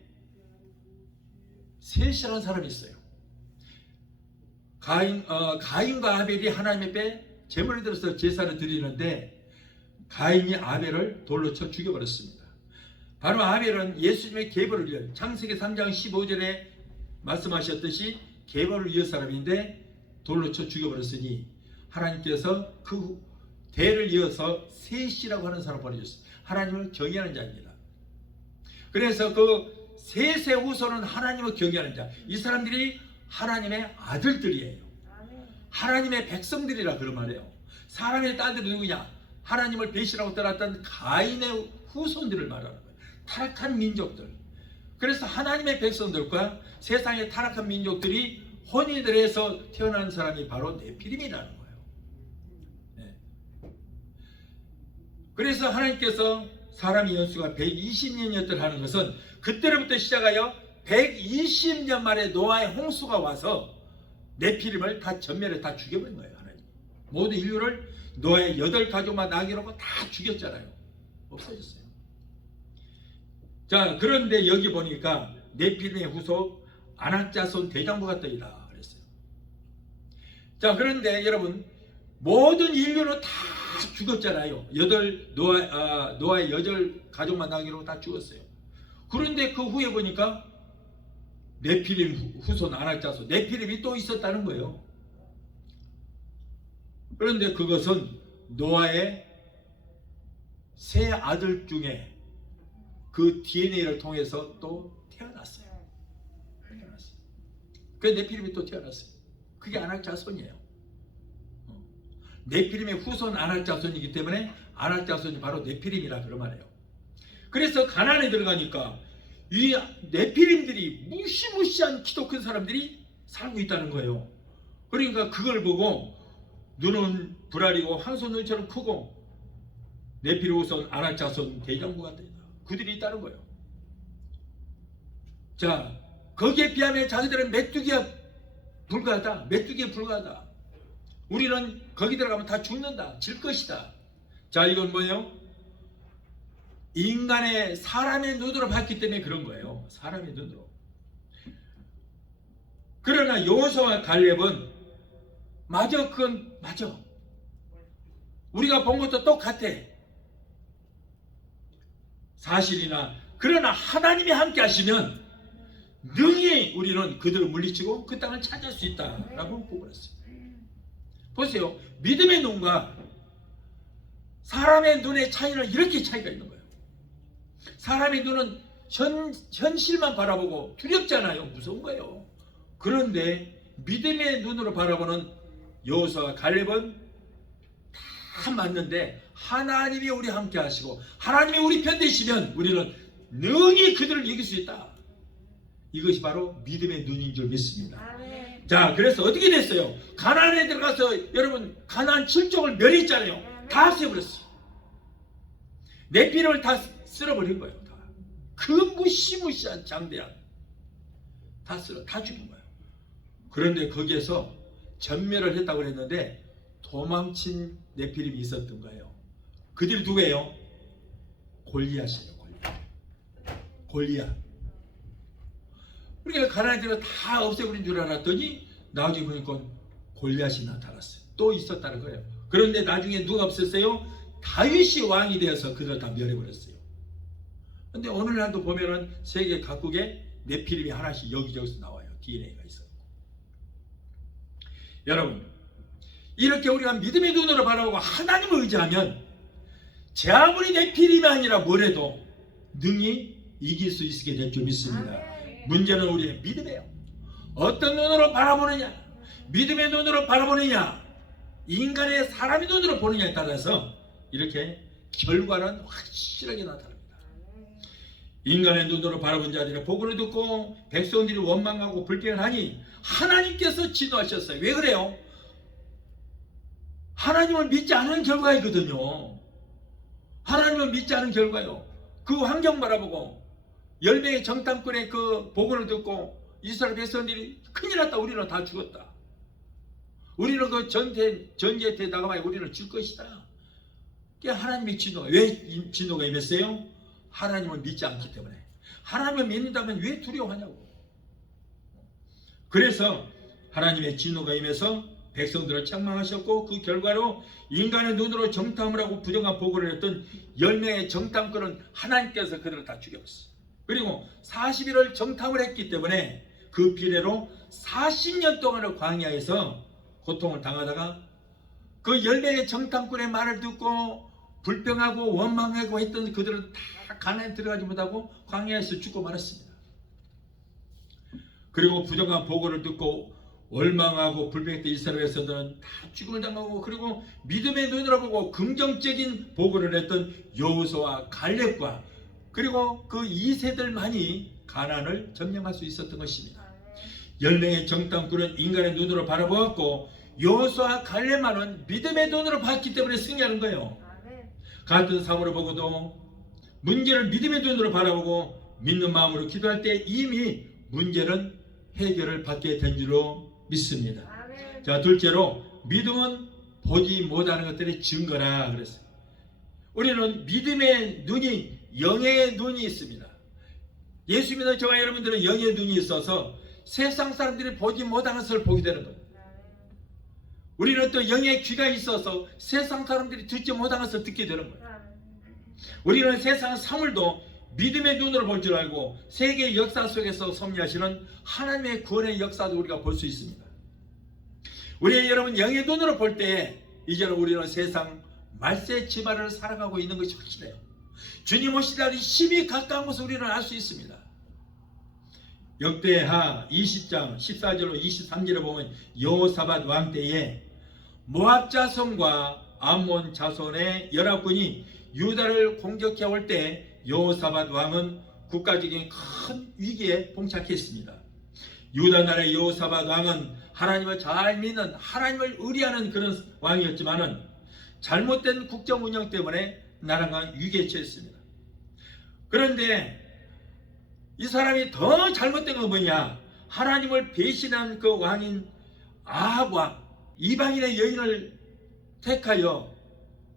셋이라는 사람이 있어요. 가인과 아벨이 하나님 앞에 제물을 들어서 제사를 드리는데 가인이 아벨을 돌로 쳐 죽여버렸습니다. 바로 아벨은 예수님의 계보를 위해 창세기 3장 15절에 말씀하셨듯이 계보를 위한 사람인데 돌로 쳐 죽여버렸으니 하나님께서 그 대를 이어서 셋이라고 하는 사람을 보내줬어요. 하나님을 경외하는 자입니다. 그래서 그 셋의 후손은 하나님을 경외하는 자. 이 사람들이 하나님의 아들들이에요. 하나님의 백성들이라 그런 말이에요. 사람의 딸들이 누구냐? 하나님을 배신하고 떠났던 가인의 후손들을 말하는 거예요. 타락한 민족들. 그래서 하나님의 백성들과 세상의 타락한 민족들이 혼인을 해서 태어난 사람이 바로 네피림이라는 거예요. 네. 그래서 하나님께서 사람의 연수가 120년이었더라 하는 것은 그때로부터 시작하여 120년 만에 노아의 홍수가 와서 네피림을 다 전멸에 다 죽여버린 거예요. 하나님. 모든 인류를 노아의 8가족만 남겨놓고 다 죽였잖아요. 없어졌어요. 자, 그런데 여기 보니까 네피림의 후속 아낙자손 대장부가 떠있다 그랬어요. 자, 그런데 여러분, 모든 인류는 다 죽었잖아요. 노아의 8가족만 남겨놓고 다 죽었어요. 그런데 그 후에 보니까 네피림 후손 아낙자손 네피림이 또 있었다는 거예요. 그런데 그것은 노아의 세 아들 중에 그 DNA를 통해서 또 태어났어요. 그 네피림이 또 태어났어요. 그게 아낙자손이에요. 네피림의 후손 아낙자손이기 때문에 아낙자손이 바로 네피림이라 그런 말이에요. 그래서 가나안에 들어가니까 이 네피림들이 무시무시한 키도 큰 사람들이 살고 있다는 거예요. 그러니까 그걸 보고 눈은 불알이고 황소 눈처럼 크고 네피리 후손 아낙 자손 대장부가 되다. 그들이 있다는 거예요. 자, 거기에 비하면 자기들은 메뚜기에 불과하다. 메뚜기에 불과하다. 우리는 거기 들어가면 다 죽는다. 질 것이다. 자, 이건 뭐예요? 인간의 사람의 눈으로 봤기 때문에 그런 거예요. 사람의 눈으로. 그러나 여호수아와 갈렙은 맞아, 그건 맞아. 우리가 본 것도 똑같아. 사실이나 그러나 하나님이 함께 하시면 능히 우리는 그들을 물리치고 그 땅을 찾을 수 있다라고 보고했어요. 보세요. 믿음의 눈과 사람의 눈의 차이는 이렇게 차이가 있는 거예요. 사람의 눈은 현실만 바라보고 두렵잖아요. 무서운 거예요. 그런데 믿음의 눈으로 바라보는 여호수아와 갈렙은 다 맞는데 하나님이 우리 함께 하시고 하나님이 우리 편 되시면 우리는 능히 그들을 이길 수 있다. 이것이 바로 믿음의 눈인 줄 믿습니다. 자, 그래서 어떻게 됐어요? 가나안에 들어가서 여러분 가나안 7족을 멸했잖아요. 다 없애버렸어요. 네피림을 다 쓸어버린 거예요. 다. 그 무시무시한 장대한 다 죽인 거예요. 그런데 거기에서 전멸을 했다고 그랬는데 도망친 네피림이 있었던 거예요. 그들이 누구예요? 골리앗이에요. 골리앗. 그러니까 가나안에 다 없애버린 줄 알았더니 나중에 보니까 골리앗이 나타났어요. 또 있었다는 거예요. 그런데 나중에 누가 없었어요? 다윗이 왕이 되어서 그들을 다 멸해버렸어요. 근데 오늘날도 보면은 세계 각국에 네피림이 하나씩 여기저기서 나와요. DNA가 있어요. 여러분, 이렇게 우리가 믿음의 눈으로 바라보고 하나님을 의지하면 제 아무리 네피림이 아니라 뭐래도 능히 이길 수 있게 될 줄 믿습니다. 문제는 우리의 믿음이에요. 어떤 눈으로 바라보느냐, 믿음의 눈으로 바라보느냐, 인간의 사람의 눈으로 보느냐에 따라서 이렇게 결과는 확실하게 나타납니다. 인간의 눈으로 바라본 자들이 복을 듣고 백성들이 원망하고 불평하니 하나님께서 진노하셨어요. 왜 그래요? 하나님을 믿지 않은 결과이거든요. 하나님을 믿지 않은 결과요. 그 환경 바라보고 열매의 정탐꾼의 그 보고를 듣고 이스라엘 백성들이 큰일 났다. 우리는 다 죽었다. 우리는 그 전쟁 때 나가면 우리는 질 것이다. 그게 하나님의 진노. 왜 진노가 임했어요? 하나님을 믿지 않기 때문에. 하나님을 믿는다면 왜 두려워하냐고. 그래서 하나님의 진노가 임해서 백성들을 책망하셨고 그 결과로 인간의 눈으로 정탐을 하고 부정한 보고를 했던 10명의 정탐꾼은 하나님께서 그들을 다 죽여버렸어요. 그리고 40일을 정탐을 했기 때문에 그 비례로 40년 동안을 광야에서 고통을 당하다가 그 10명의 정탐꾼의 말을 듣고 불평하고 원망하고 했던 그들은 다 가나안에 들어가지 못하고 광야에서 죽고 말았습니다. 그리고 부정한 보고를 듣고 원망하고 불평했던 이스라엘 백성들은 다 죽음을 당하고 그리고 믿음의 눈으로 보고 긍정적인 보고를 했던 여호수아와 갈렙과 그리고 그 2세들만이 가나안을 점령할 수 있었던 것입니다. 10명의 정탐꾼은 인간의 눈으로 바라보았고 여호수아와 갈렙만은 믿음의 눈으로 봤기 때문에 승리하는 거예요. 같은 상황을 보고도 문제를 믿음의 눈으로 바라보고 믿는 마음으로 기도할 때 이미 문제는 해결을 받게 된 줄로 믿습니다. 자, 둘째로 믿음은 보지 못하는 것들의 증거라 그랬어요. 우리는 믿음의 눈이 영의 눈이 있습니다. 예수 믿는 저와 여러분들은 영의 눈이 있어서 세상 사람들이 보지 못하는 것을 보게 되는 거예요. 우리는 또 영의 귀가 있어서 세상 사람들이 듣지 못하는 것을 듣게 되는 거예요. 우리는 세상 사물도 믿음의 눈으로 볼 줄 알고 세계 역사 속에서 섭리하시는 하나님의 구원의 역사도 우리가 볼 수 있습니다. 우리 여러분 영의 눈으로 볼 때 이제는 우리는 세상 말세 지발을 살아가고 있는 것이 확실해요. 주님 오실 날이 심히 가까운 것을 우리는 알 수 있습니다. 역대하 20장 14절로 23절에 보면 여호사밧 왕 때에 모압 자손과 암몬 자손의 연합군이 유다를 공격해 올 때 여호사밧 왕은 국가적인 큰 위기에 봉착했습니다. 유다 나라의 여호사밧 왕은 하나님을 잘 믿는, 하나님을 의리하는 그런 왕이었지만은 잘못된 국정 운영 때문에 나라가 위기에 처했습니다. 그런데 이 사람이 더 잘못된 건 뭐냐? 하나님을 배신한 그 왕인 아합 왕, 이방인의 여인을 택하여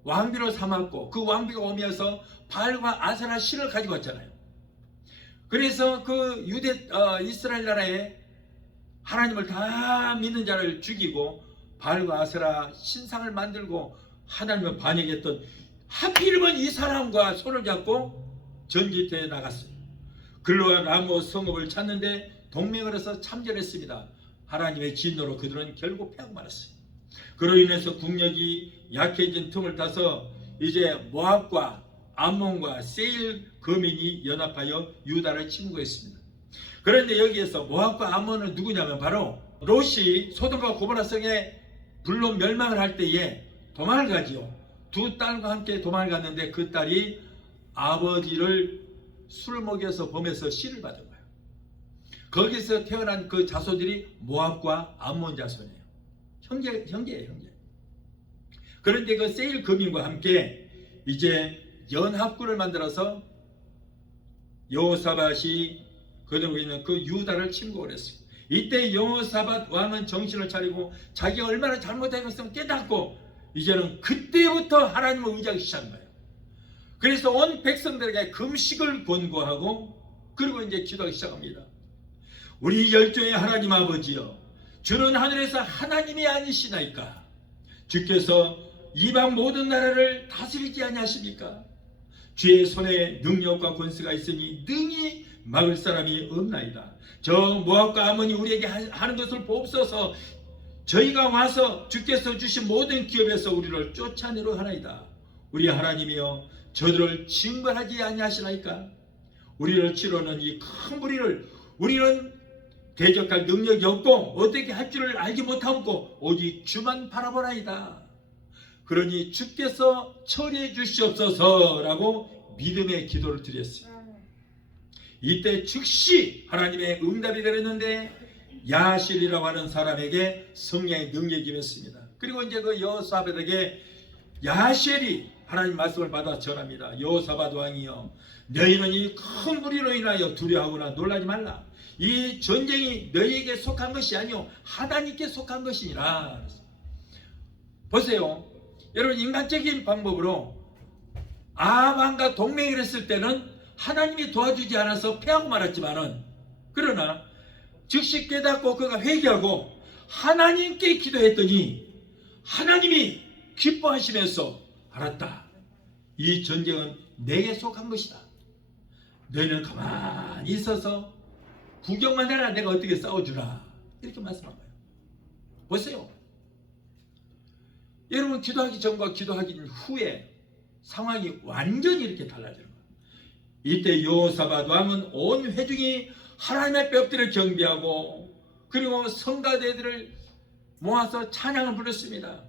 왕비로 삼았고, 그 왕비가 오면서 바알과 아세라 신을 가지고 왔잖아요. 그래서 그 이스라엘 나라에 하나님을 다 믿는 자를 죽이고 바알과 아세라 신상을 만들고 하나님을 반역했던, 하필이면 이 사람과 손을 잡고 전지태에 나갔어요. 글로와 라모 성읍을 찾는데 동맹을 해서 참전했습니다. 하나님의 진노로 그들은 결국 패하고 말았어요. 그로 인해서 국력이 약해진 틈을 타서 이제 모압과 암몬과 세일 거민이 연합하여 유다를 침공했습니다. 그런데 여기에서 모압과 암몬은 누구냐면 바로 롯이 소돔과 고모라 성에 불로 멸망을 할 때에 도망을 가지요. 두 딸과 함께 도망을 갔는데 그 딸이 아버지를 술 먹여서 범해서 시를 받은 거예요. 거기서 태어난 그 자손들이 모압과 암몬 자손이에요. 형제예요, 형제. 그런데 그 세일 거민과 함께 이제 연합군을 만들어서 여호사밧이 거느리고 있는 그 유다를 침공을 했어요. 이때 여호사밧 왕은 정신을 차리고 자기가 얼마나 잘못한 것을 깨닫고 이제는 그때부터 하나님을 의지하기 시작한 거예요. 그래서 온 백성들에게 금식을 권고하고 그리고 이제 기도하기 시작합니다. 우리 열조의 하나님 아버지여, 주는 하늘에서 하나님이 아니시나이까? 주께서 이방 모든 나라를 다스리지 아니하십니까? 주의 손에 능력과 권세가 있으니 능히 막을 사람이 없나이다. 저 모압과 아몬이 우리에게 하는 것을 보옵소서. 저희가 와서 주께서 주신 모든 기업에서 우리를 쫓아내려 하나이다. 우리 하나님이여, 저들을 징벌하지 아니하시나이까? 우리를 치러는 이 큰 무리를 우리는 대적할 능력이 없고 어떻게 할 줄을 알지 못하고 오직 주만 바라보나이다. 그러니 주께서 처리해 주시옵소서라고 믿음의 기도를 드렸어요. 이때 즉시 하나님의 응답이 내렸는데 야실이라고 하는 사람에게 성령의 능력이 임했습니다. 그리고 이제 그 여호사밧에게 야실이 하나님 말씀을 받아 전합니다. 여호사밧 왕이여, 너희는 이 큰 무리로 인하여 두려워하거나 놀라지 말라. 이 전쟁이 너희에게 속한 것이 아니요 하나님께 속한 것이니라. 보세요. 여러분, 인간적인 방법으로 아합 왕과 동맹을 했을 때는 하나님이 도와주지 않아서 패하고 말았지만은, 그러나 즉시 깨닫고 그가 회개하고 하나님께 기도했더니 하나님이 기뻐하시면서, 알았다, 이 전쟁은 내게 속한 것이다. 너희는 가만히 있어서 구경만 해라. 내가 어떻게 싸워주라. 이렇게 말씀한 거예요. 보세요. 여러분, 기도하기 전과 기도하기 후에 상황이 완전히 이렇게 달라지는 거예요. 이때 여호사밧 왕은 온 회중이 하나님 앞에 엎드려 경배하고 그리고 성가대들을 모아서 찬양을 부르습니다.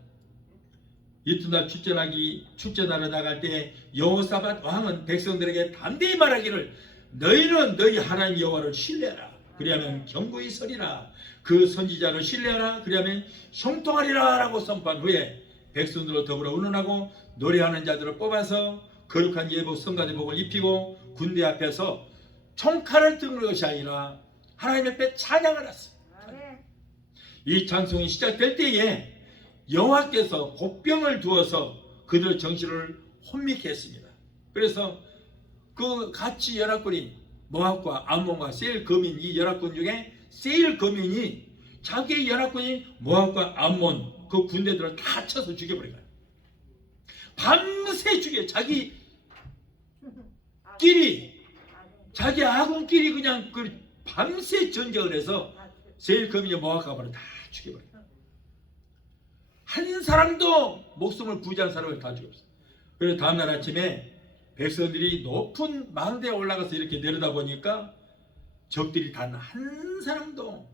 이튿날 축제나러 나갈 때 여호사밧 왕은 백성들에게 담대히 말하기를, 너희는 너희 하나님 여호와를 신뢰하라. 그리하면 견고히 서리라. 그 선지자를 신뢰하라. 그리하면 형통하리라 라고 선포한 후에 백성들로 더불어 운운하고 노래하는 자들을 뽑아서 거룩한 예복 성가대복을 입히고 군대 앞에서 총칼을 드는 것이 아니라 하나님 앞에 찬양을 했습니다. 이 찬송이 시작될 때에 여호와께서 복병을 두어서 그들 정신을 혼미케 했습니다. 그래서 그 같이 연합군이 모압과 암몬과 세일 거민, 이 연합군 중에 세일 거민이 자기의 연합군이 모압과 암몬 그 군대들을 다 쳐서 죽여버려요. 밤새 죽여. 자기 아군끼리 그냥 그 밤새 전쟁을 해서 세일 거민이 모압과 암몬을 다 죽여버려요. 한 사람도 목숨을 부지한 사람을 다 죽였어요. 그래서 다음날 아침에 백성들이 높은 망대에 올라가서 이렇게 내려다보니까 적들이 단 한 사람도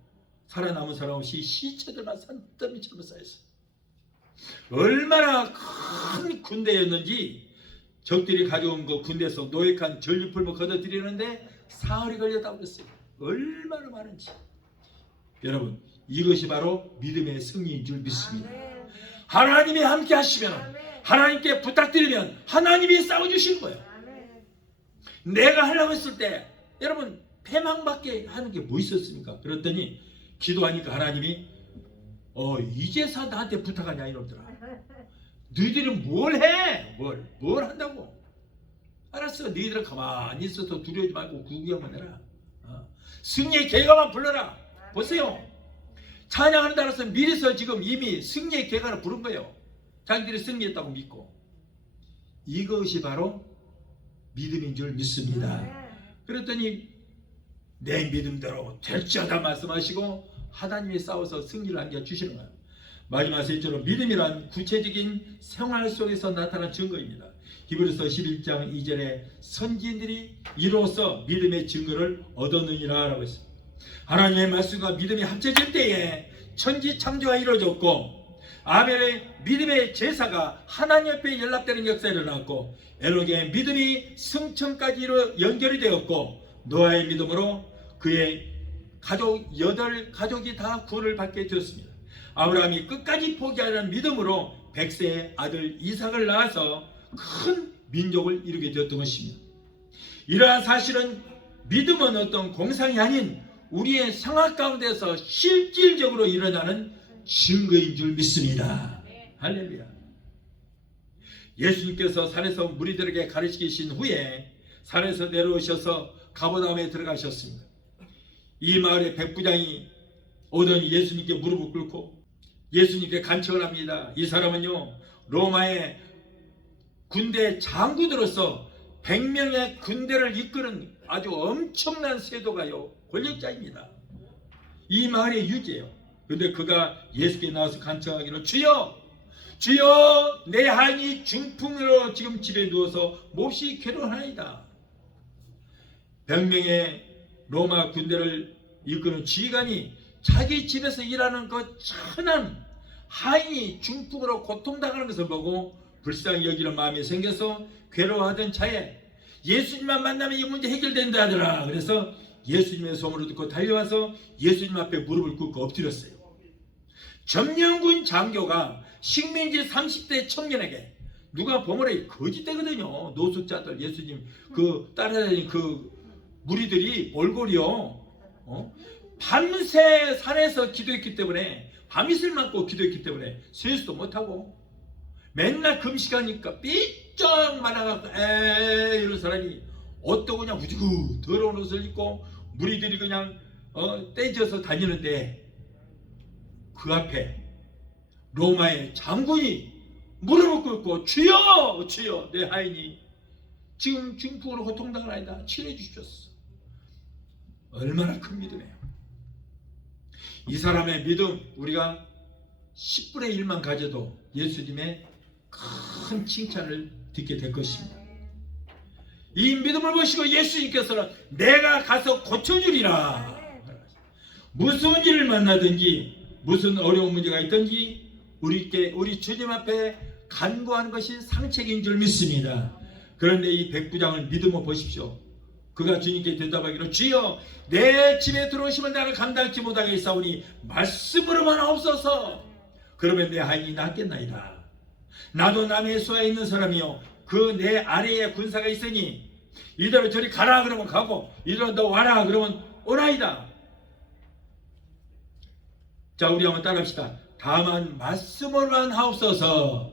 살아남은 사람 없이 시체들만 산더미처럼 쌓였어요. 얼마나 큰 군대였는지 적들이 가져온 그 군대에서 노획한 전리품을 걷어들이는데 사흘이 걸렸다고 그랬어요. 얼마나 많은지. 여러분, 이것이 바로 믿음의 승리인 줄 믿습니다. 하나님이 함께 하시면, 하나님께 부탁드리면 하나님이 싸워주실 거예요. 내가 하려고 했을 때 여러분 패망밖에 하는 게 뭐 있었습니까? 그랬더니 기도하니까 하나님이 이제서 나한테 부탁하냐 이놈들아. 너희들은 뭘 해? 뭘 한다고? 알았어. 너희들은 가만히 있어서 두려워하지 말고 구구하면 해라. 승리의 계가만 불러라. 보세요. 찬양하는 따라서 미리서 지금 이미 승리의 계가를 부른 거예요. 자기들이 승리했다고 믿고. 이것이 바로 믿음인 줄 믿습니다. 그랬더니 내 믿음대로 될지어다 말씀하시고 하나님이 싸워서 승리를 안겨주시는 거예요. 마지막 셋째로 믿음이란 구체적인 생활 속에서 나타난 증거입니다. 히브리서 11장 2절에 선지인들이 이로써 믿음의 증거를 얻었느니라 라고 했습니다. 하나님의 말씀과 믿음이 합쳐질 때에 천지 창조가 이루어졌고 아벨의 믿음의 제사가 하나님 옆에 연락되는 역사가 일어났고 에녹의 믿음이 승천까지 연결이 되었고 노아의 믿음으로 그의 가족이 다 구원을 받게 되었습니다. 아브라함이 끝까지 포기하는 믿음으로 백세의 아들 이삭을 낳아서 큰 민족을 이루게 되었던 것입니다. 이러한 사실은 믿음은 어떤 공상이 아닌 우리의 생활 가운데서 실질적으로 일어나는 증거인 줄 믿습니다. 할렐루야. 예수님께서 산에서 무리들에게 가르치신 후에 산에서 내려오셔서 가버나움에 들어가셨습니다. 이 마을의 백부장이 오더니 예수님께 무릎을 꿇고 예수님께 간청을 합니다. 이 사람은요 로마의 군대 장군으로서 100명의 군대를 이끄는 아주 엄청난 세도가요 권력자입니다. 이 마을의 유지예요. 근데 그가 예수께 나와서 간청하기로 주여 내 하인이 중풍으로 지금 집에 누워서 몹시 괴로워하나이다. 100명의 로마 군대를 이끄는 지휘관이 자기 집에서 일하는 그 천한 하인이 중풍으로 고통당하는 것을 보고 불쌍히 여기는 마음이 생겨서 괴로워하던 차에 예수님만 만나면 이 문제 해결된다 하더라. 그래서 예수님의 소문을 듣고 달려와서 예수님 앞에 무릎을 꿇고 엎드렸어요. 점령군 장교가 식민지 30대 청년에게 누가 보면 거짓되거든요. 노숙자들 예수님 따라다니는 무리들이 얼굴이요 밤새 산에서 기도했기 때문에 밤이슬 맞고 기도했기 때문에 세수도 못하고 맨날 금식하니까 삐쩍 말아갖고 이런 사람이 어떠고 그냥 우지구 더러운 옷을 입고 무리들이 그냥 떼져서 다니는데 그 앞에 로마의 장군이 무릎을 꿇고 주여 내 하인이 지금 중풍으로 고통당하나이다. 치료해 주셨어. 얼마나 큰 믿음이에요. 이 사람의 믿음 우리가 10분의 1만 가져도 예수님의 큰 칭찬을 듣게 될 것입니다. 이 믿음을 보시고 예수님께서는 내가 가서 고쳐주리라. 무슨 일을 만나든지 무슨 어려운 문제가 있든지 우리 주님 앞에 간구하는 것이 상책인 줄 믿습니다. 그런데 이 백부장을 믿음을 보십시오. 그가 주님께 대답하기로 주여 내 집에 들어오시면 나를 감당치 못하게 싸우니 말씀으로만 하옵소서. 그러면 내 하인이 낫겠나이다. 나도 남의 수하에 있는 사람이요 그 내 아래에 군사가 있으니 이대로 저리 가라 그러면 가고 이대로 너 와라 그러면 오나이다. 자 우리 한번 따라합시다. 다만 말씀으로만 하옵소서.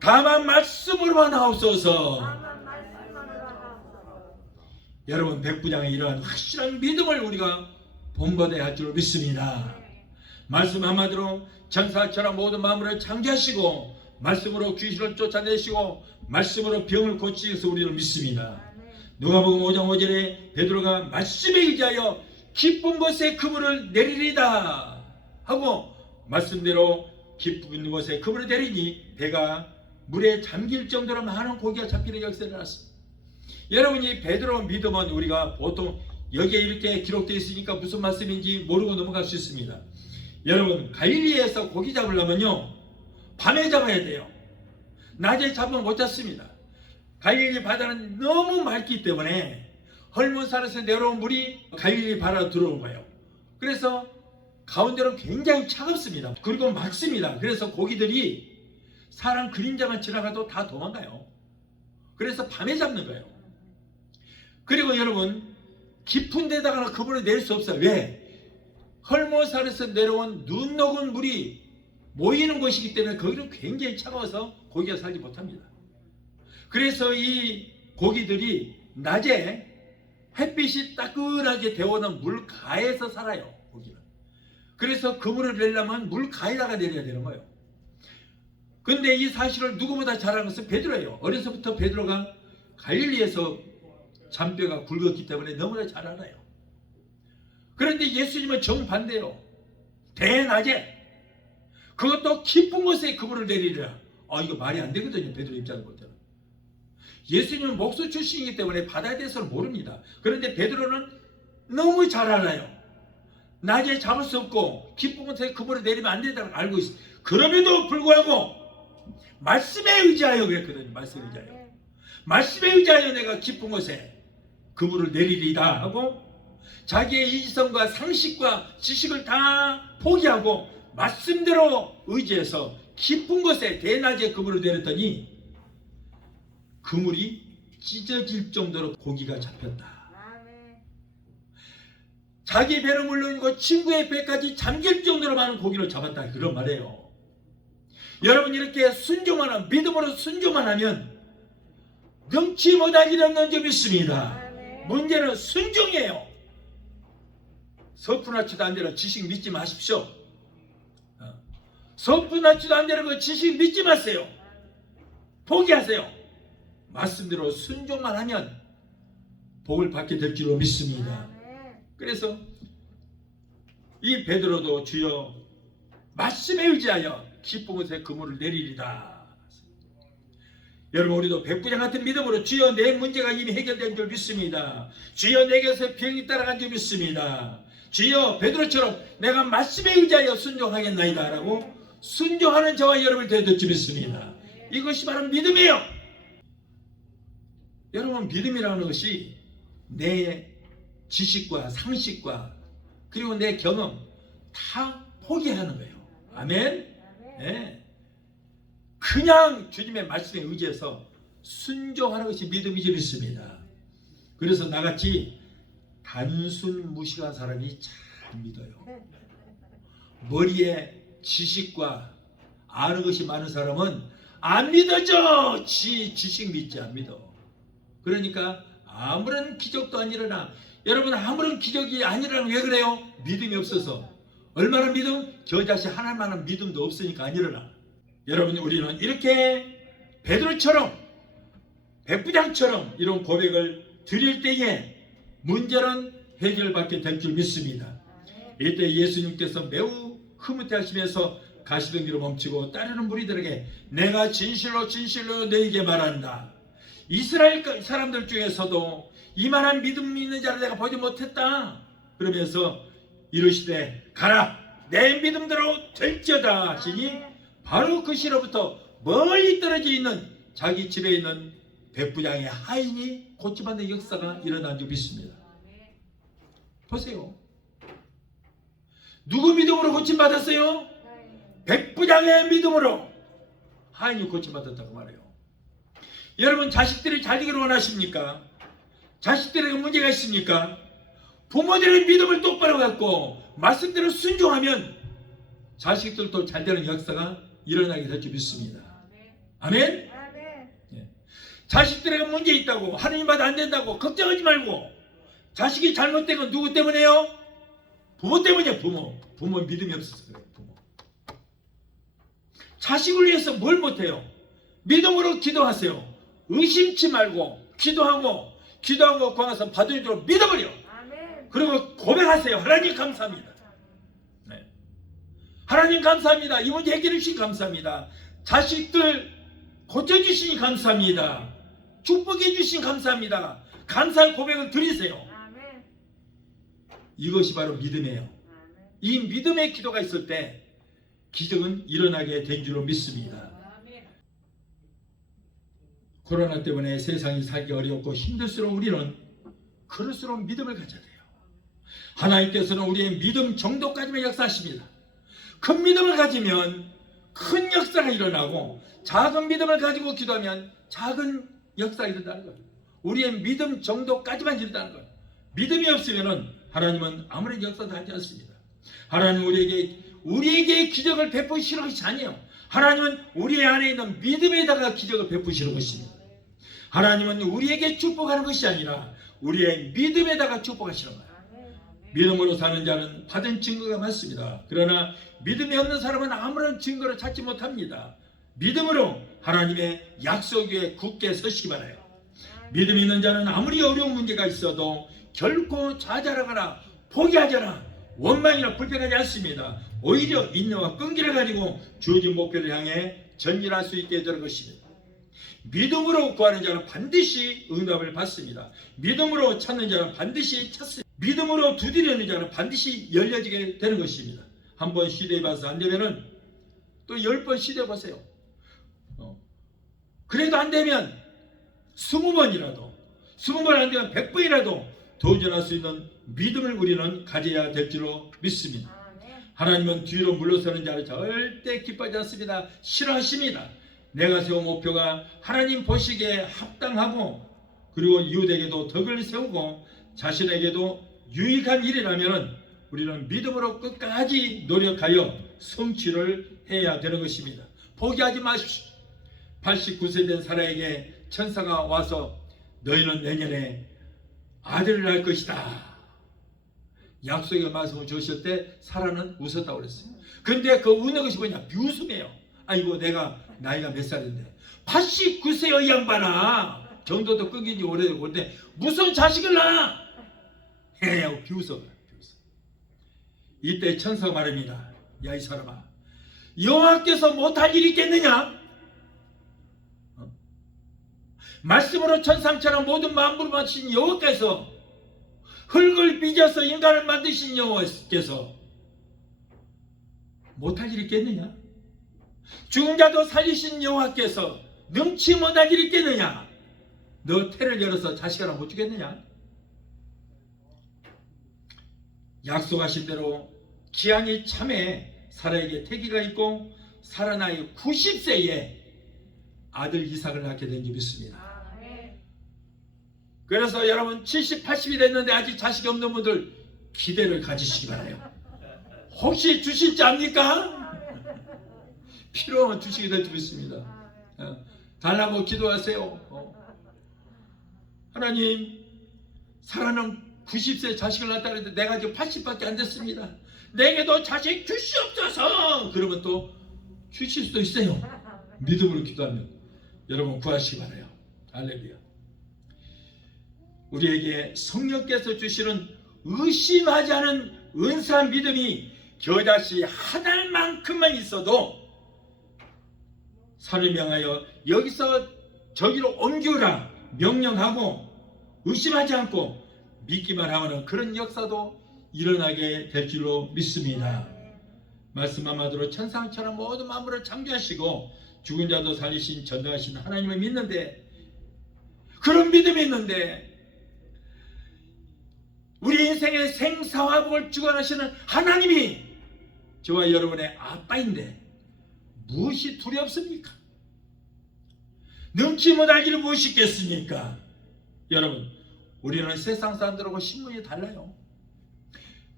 다만 말씀으로만 하옵소서. 여러분 백부장의 이러한 확실한 믿음을 우리가 본받아야 할 줄 믿습니다. 말씀 한마디로 전사처럼 모든 마음을 창조하시고 말씀으로 귀신을 쫓아내시고 말씀으로 병을 고치셔서 우리를 믿습니다. 누가복음 5장 5절에 베드로가 말씀에 의지하여 기쁜 곳에 그물을 내리리다 하고 말씀대로 기쁜 곳에 그물을 내리니 배가 물에 잠길 정도로 많은 고기가 잡히는 역사가 일어났습니다. 여러분이 베드로의 믿음은 우리가 보통 여기에 이렇게 기록되어 있으니까 무슨 말씀인지 모르고 넘어갈 수 있습니다. 여러분 갈릴리에서 고기 잡으려면요 밤에 잡아야 돼요. 낮에 잡으면 못 잡습니다. 갈릴리 바다는 너무 맑기 때문에 헐몬산에서 내려온 물이 갈릴리 바다로 들어온 거예요. 그래서 가운데로 굉장히 차갑습니다. 그리고 맑습니다. 그래서 고기들이 사람 그림자만 지나가도 다 도망가요. 그래서 밤에 잡는 거예요. 그리고 여러분, 깊은 데다가 그물을 낼 수 없어요. 왜? 헐몬산에서 내려온 눈 녹은 물이 모이는 곳이기 때문에 거기는 굉장히 차가워서 고기가 살지 못합니다. 그래서 이 고기들이 낮에 햇빛이 따끈하게 데워오는 물가에서 살아요. 고기는. 그래서 그물을 내려면 물가에다가 내려야 되는 거예요. 근데 이 사실을 누구보다 잘 아는 것은 베드로예요. 어려서부터 베드로가 갈릴리에서 잔뼈가 굵었기 때문에 너무나 잘 알아요. 그런데 예수님은 정반대요. 대낮에 그것도 깊은 곳에 그물을 내리리라. 이거 말이 안 되거든요. 베드로 입장을 볼 때는. 예수님은 목수 출신이기 때문에 바다에 대해서는 모릅니다. 그런데 베드로는 너무 잘 알아요. 낮에 잡을 수 없고 깊은 곳에 그물을 내리면 안 된다는 걸 알고 있어요. 그럼에도 불구하고 말씀에 의지하여 그랬거든요. 말씀에 의지하여. 말씀에 의지하여 내가 깊은 곳에 그물을 내리리다 하고 자기의 이성과 상식과 지식을 다 포기하고 말씀대로 의지해서 깊은 곳에 대낮에 그물을 내렸더니 그물이 찢어질 정도로 고기가 잡혔다. 자기 배로 물론이고 친구의 배까지 잠길 정도로 많은 고기를 잡았다. 그런 말이에요. 여러분, 이렇게 순종만 하면, 믿음으로 순종만 하면 능치 못할 일 없는 줄 믿습니다. 문제는 순종이에요. 서푼하지도 안 되는 지식 믿지 마십시오. 서푼하지도 안 되는 그 지식 믿지 마세요. 포기하세요. 말씀대로 순종만 하면 복을 받게 될 줄로 믿습니다. 그래서 이 베드로도 주여 말씀에 의지하여 깊은 곳에 그물을 내리리다. 여러분, 우리도 백부장 같은 믿음으로 주여 내 문제가 이미 해결된 줄 믿습니다. 주여 내게서 병이 따라간 줄 믿습니다. 주여 베드로처럼 내가 말씀에 의지하여 순종하겠나이다 라고 순종하는 저와 여러분을 되어줄 줄 믿습니다. 이것이 바로 믿음이에요. 여러분, 믿음이라는 것이 내 지식과 상식과 그리고 내 경험 다 포기하는 거예요. 아멘. 네. 그냥 주님의 말씀에 의지해서 순종하는 것이 믿음이지 믿습니다. 그래서 나같이 단순 무식한 사람이 잘 믿어요. 머리에 지식과 아는 것이 많은 사람은 안 믿어져. 지식 믿지 안 믿어. 그러니까 아무런 기적도 안 일어나. 여러분, 아무런 기적이 안 일어나면 왜 그래요? 믿음이 없어서. 얼마나 믿음? 저 자식 하나만한 믿음도 없으니까 안 일어나. 여러분, 우리는 이렇게 베드로처럼 백부장처럼 이런 고백을 드릴 때에 문제는 해결받게 될 줄 믿습니다. 이때 예수님께서 매우 흐뭇해하시면서 가시던 길을 멈추고 따르는 무리들에게 내가 진실로 진실로 너희에게 말한다. 이스라엘 사람들 중에서도 이만한 믿음 있는 자를 내가 보지 못했다. 그러면서 이르시되 가라 내 믿음대로 될지어다 하시니 바로 그 시로부터 멀리 떨어져 있는 자기 집에 있는 백부장의 하인이 고침받는 역사가 일어난 줄 믿습니다. 보세요. 누구 믿음으로 고침받았어요? 백부장의 믿음으로 하인이 고침받았다고 말해요. 여러분, 자식들이 잘 되기를 원하십니까? 자식들에게 문제가 있습니까? 부모들의 믿음을 똑바로 갖고 말씀대로 순종하면 자식들도 잘 되는 역사가 일어나게 될 줄 믿습니다. 아멘? 예. 자식들에게 문제 있다고 하나님 말 안 된다고 걱정하지 말고 자식이 잘못된 건 누구 때문에요? 부모 때문이에요. 부모 믿음이 없어서 그래요. 부모. 자식을 위해서 뭘 못해요? 믿음으로 기도하세요. 의심치 말고 기도하고 구하서 받으리도록 믿어버려. 그리고 고백하세요. 하나님 감사합니다. 네. 하나님 감사합니다. 이 문제 해결해 주시니 감사합니다. 자식들 고쳐주시니 감사합니다. 축복해 주시니 감사합니다. 감사의 고백을 드리세요. 이것이 바로 믿음이에요. 이 믿음의 기도가 있을 때 기적은 일어나게 된 줄로 믿습니다. 코로나 때문에 세상이 살기 어렵고 힘들수록 우리는 그럴수록 믿음을 가져야 돼요. 하나님께서는 우리의 믿음 정도까지만 역사하십니다. 큰 믿음을 가지면 큰 역사가 일어나고, 작은 믿음을 가지고 기도하면 작은 역사가 일어나는 거예요. 우리의 믿음 정도까지만 일어나는 거예요. 믿음이 없으면 하나님은 아무런 역사도 하지 않습니다. 하나님은 우리에게 기적을 베푸시는 것이 아니에요. 하나님은 우리 안에 있는 믿음에다가 기적을 베푸시는 것입니다. 하나님은 우리에게 축복하는 것이 아니라 우리의 믿음에다가 축복하시는 거예요. 믿음으로 사는 자는 받은 증거가 많습니다. 그러나 믿음이 없는 사람은 아무런 증거를 찾지 못합니다. 믿음으로 하나님의 약속 위에 굳게 서시기 바라요. 믿음 있는 자는 아무리 어려운 문제가 있어도 결코 좌절하거나 포기하거나 원망이나 불평하지 않습니다. 오히려 인내와 끈기를 가지고 주어진 목표를 향해 전진할 수 있게 되는 것입니다. 믿음으로 구하는 자는 반드시 응답을 받습니다. 믿음으로 찾는 자는 반드시 찾습니다. 믿음으로 두드리는 자는 반드시 열려지게 되는 것입니다. 한번 시도해봐서 안 되면은 또 10번 시도해보세요. 그래도 안 되면 20번이라도, 20번 안 되면 100번이라도 도전할 수 있는 믿음을 우리는 가져야 될 줄로 믿습니다. 하나님은 뒤로 물러서는 자를 절대 기뻐하지 않습니다. 싫어하십니다. 내가 세운 목표가 하나님 보시기에 합당하고, 그리고 이웃에게도 덕을 세우고 자신에게도 유익한 일이라면 우리는 믿음으로 끝까지 노력하여 성취를 해야 되는 것입니다. 포기하지 마십시오. 89세 된 사라에게 천사가 와서 너희는 내년에 아들을 낳을 것이다, 약속의 말씀을 주셨을 때 사라는 웃었다고 그랬어요. 근데 그 웃는 것이 뭐냐? 비웃음이에요. 아이고, 내가 나이가 몇 살인데 89세의 양반아, 정도도 끊긴 지 오래되고, 그런데 무슨 자식을 낳아? 비웃어. 이때 천사가 말합니다. 야, 이 사람아, 여호와께서 못할 일이 있겠느냐? 말씀으로 천상처럼 모든 만물을 만드신 여호와께서, 흙을 빚어서 인간을 만드신 여호와께서 못할 일이 있겠느냐? 죽은 자도 살리신 여호와께서 능치 못할 일이 있겠느냐? 너 태를 열어서 자식 하나 못 주겠느냐? 약속하신 대로 기한이 참에 사라에게 태기가 있고, 사라 나이 90세에 아들 이삭을 낳게 된 줄 믿습니다. 그래서 여러분 70, 80이 됐는데 아직 자식이 없는 분들 기대를 가지시기 바라요. 혹시 주실지 압니까? 필요하면 주시게 될 줄 믿습니다. 달라고 기도하세요. 하나님, 사라는 90세 자식을 낳았다 그랬는데 내가 지금 80밖에 안 됐습니다. 내게도 자식 주시옵소서. 그러면 또 주실 수도 있어요. 믿음으로 기도하면 여러분 구하시기 바라요. 할렐루야. 우리에게 성령께서 주시는 의심하지 않은 은사한 믿음이 겨자씨 한 알만큼만 있어도 산을 명하여 여기서 저기로 옮겨라 명령하고 의심하지 않고 믿기만 하면 그런 역사도 일어나게 될 줄로 믿습니다. 말씀 한마디로 천상처럼 모든 만물을 창조하시고 죽은 자도 살리신 전능하신 하나님을 믿는데, 그런 믿음이 있는데 우리 인생의 생사화복을 주관하시는 하나님이 저와 여러분의 아빠인데 무엇이 두렵습니까? 능치 못할 일이 무엇이 있겠습니까? 여러분, 우리는 세상 사람들하고 신분이 달라요.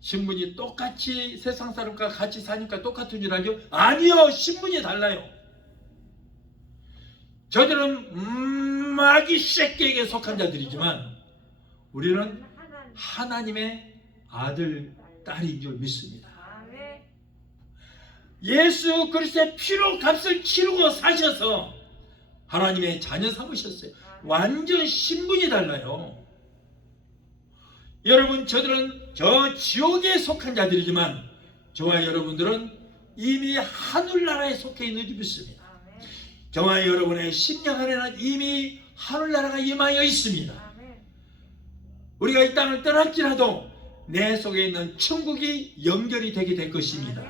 신분이 똑같이 세상 사람과 같이 사니까 똑같은 줄 알죠? 아니요, 신분이 달라요. 저들은 마귀 새끼에게 속한 자들이지만 우리는 하나님의 아들, 딸인 줄 믿습니다. 예수 그리스도의 피로 값을 치르고 사셔서 하나님의 자녀 삼으셨어요. 완전 신분이 달라요. 여러분, 저들은 저 지옥에 속한 자들이지만 저와 여러분들은 이미 하늘나라에 속해 있는 줄 믿습니다. 저와 여러분의 심령 안에는 이미 하늘나라가 임하여 있습니다. 우리가 이 땅을 떠날지라도 내 속에 있는 천국이 연결이 되게 될 것입니다.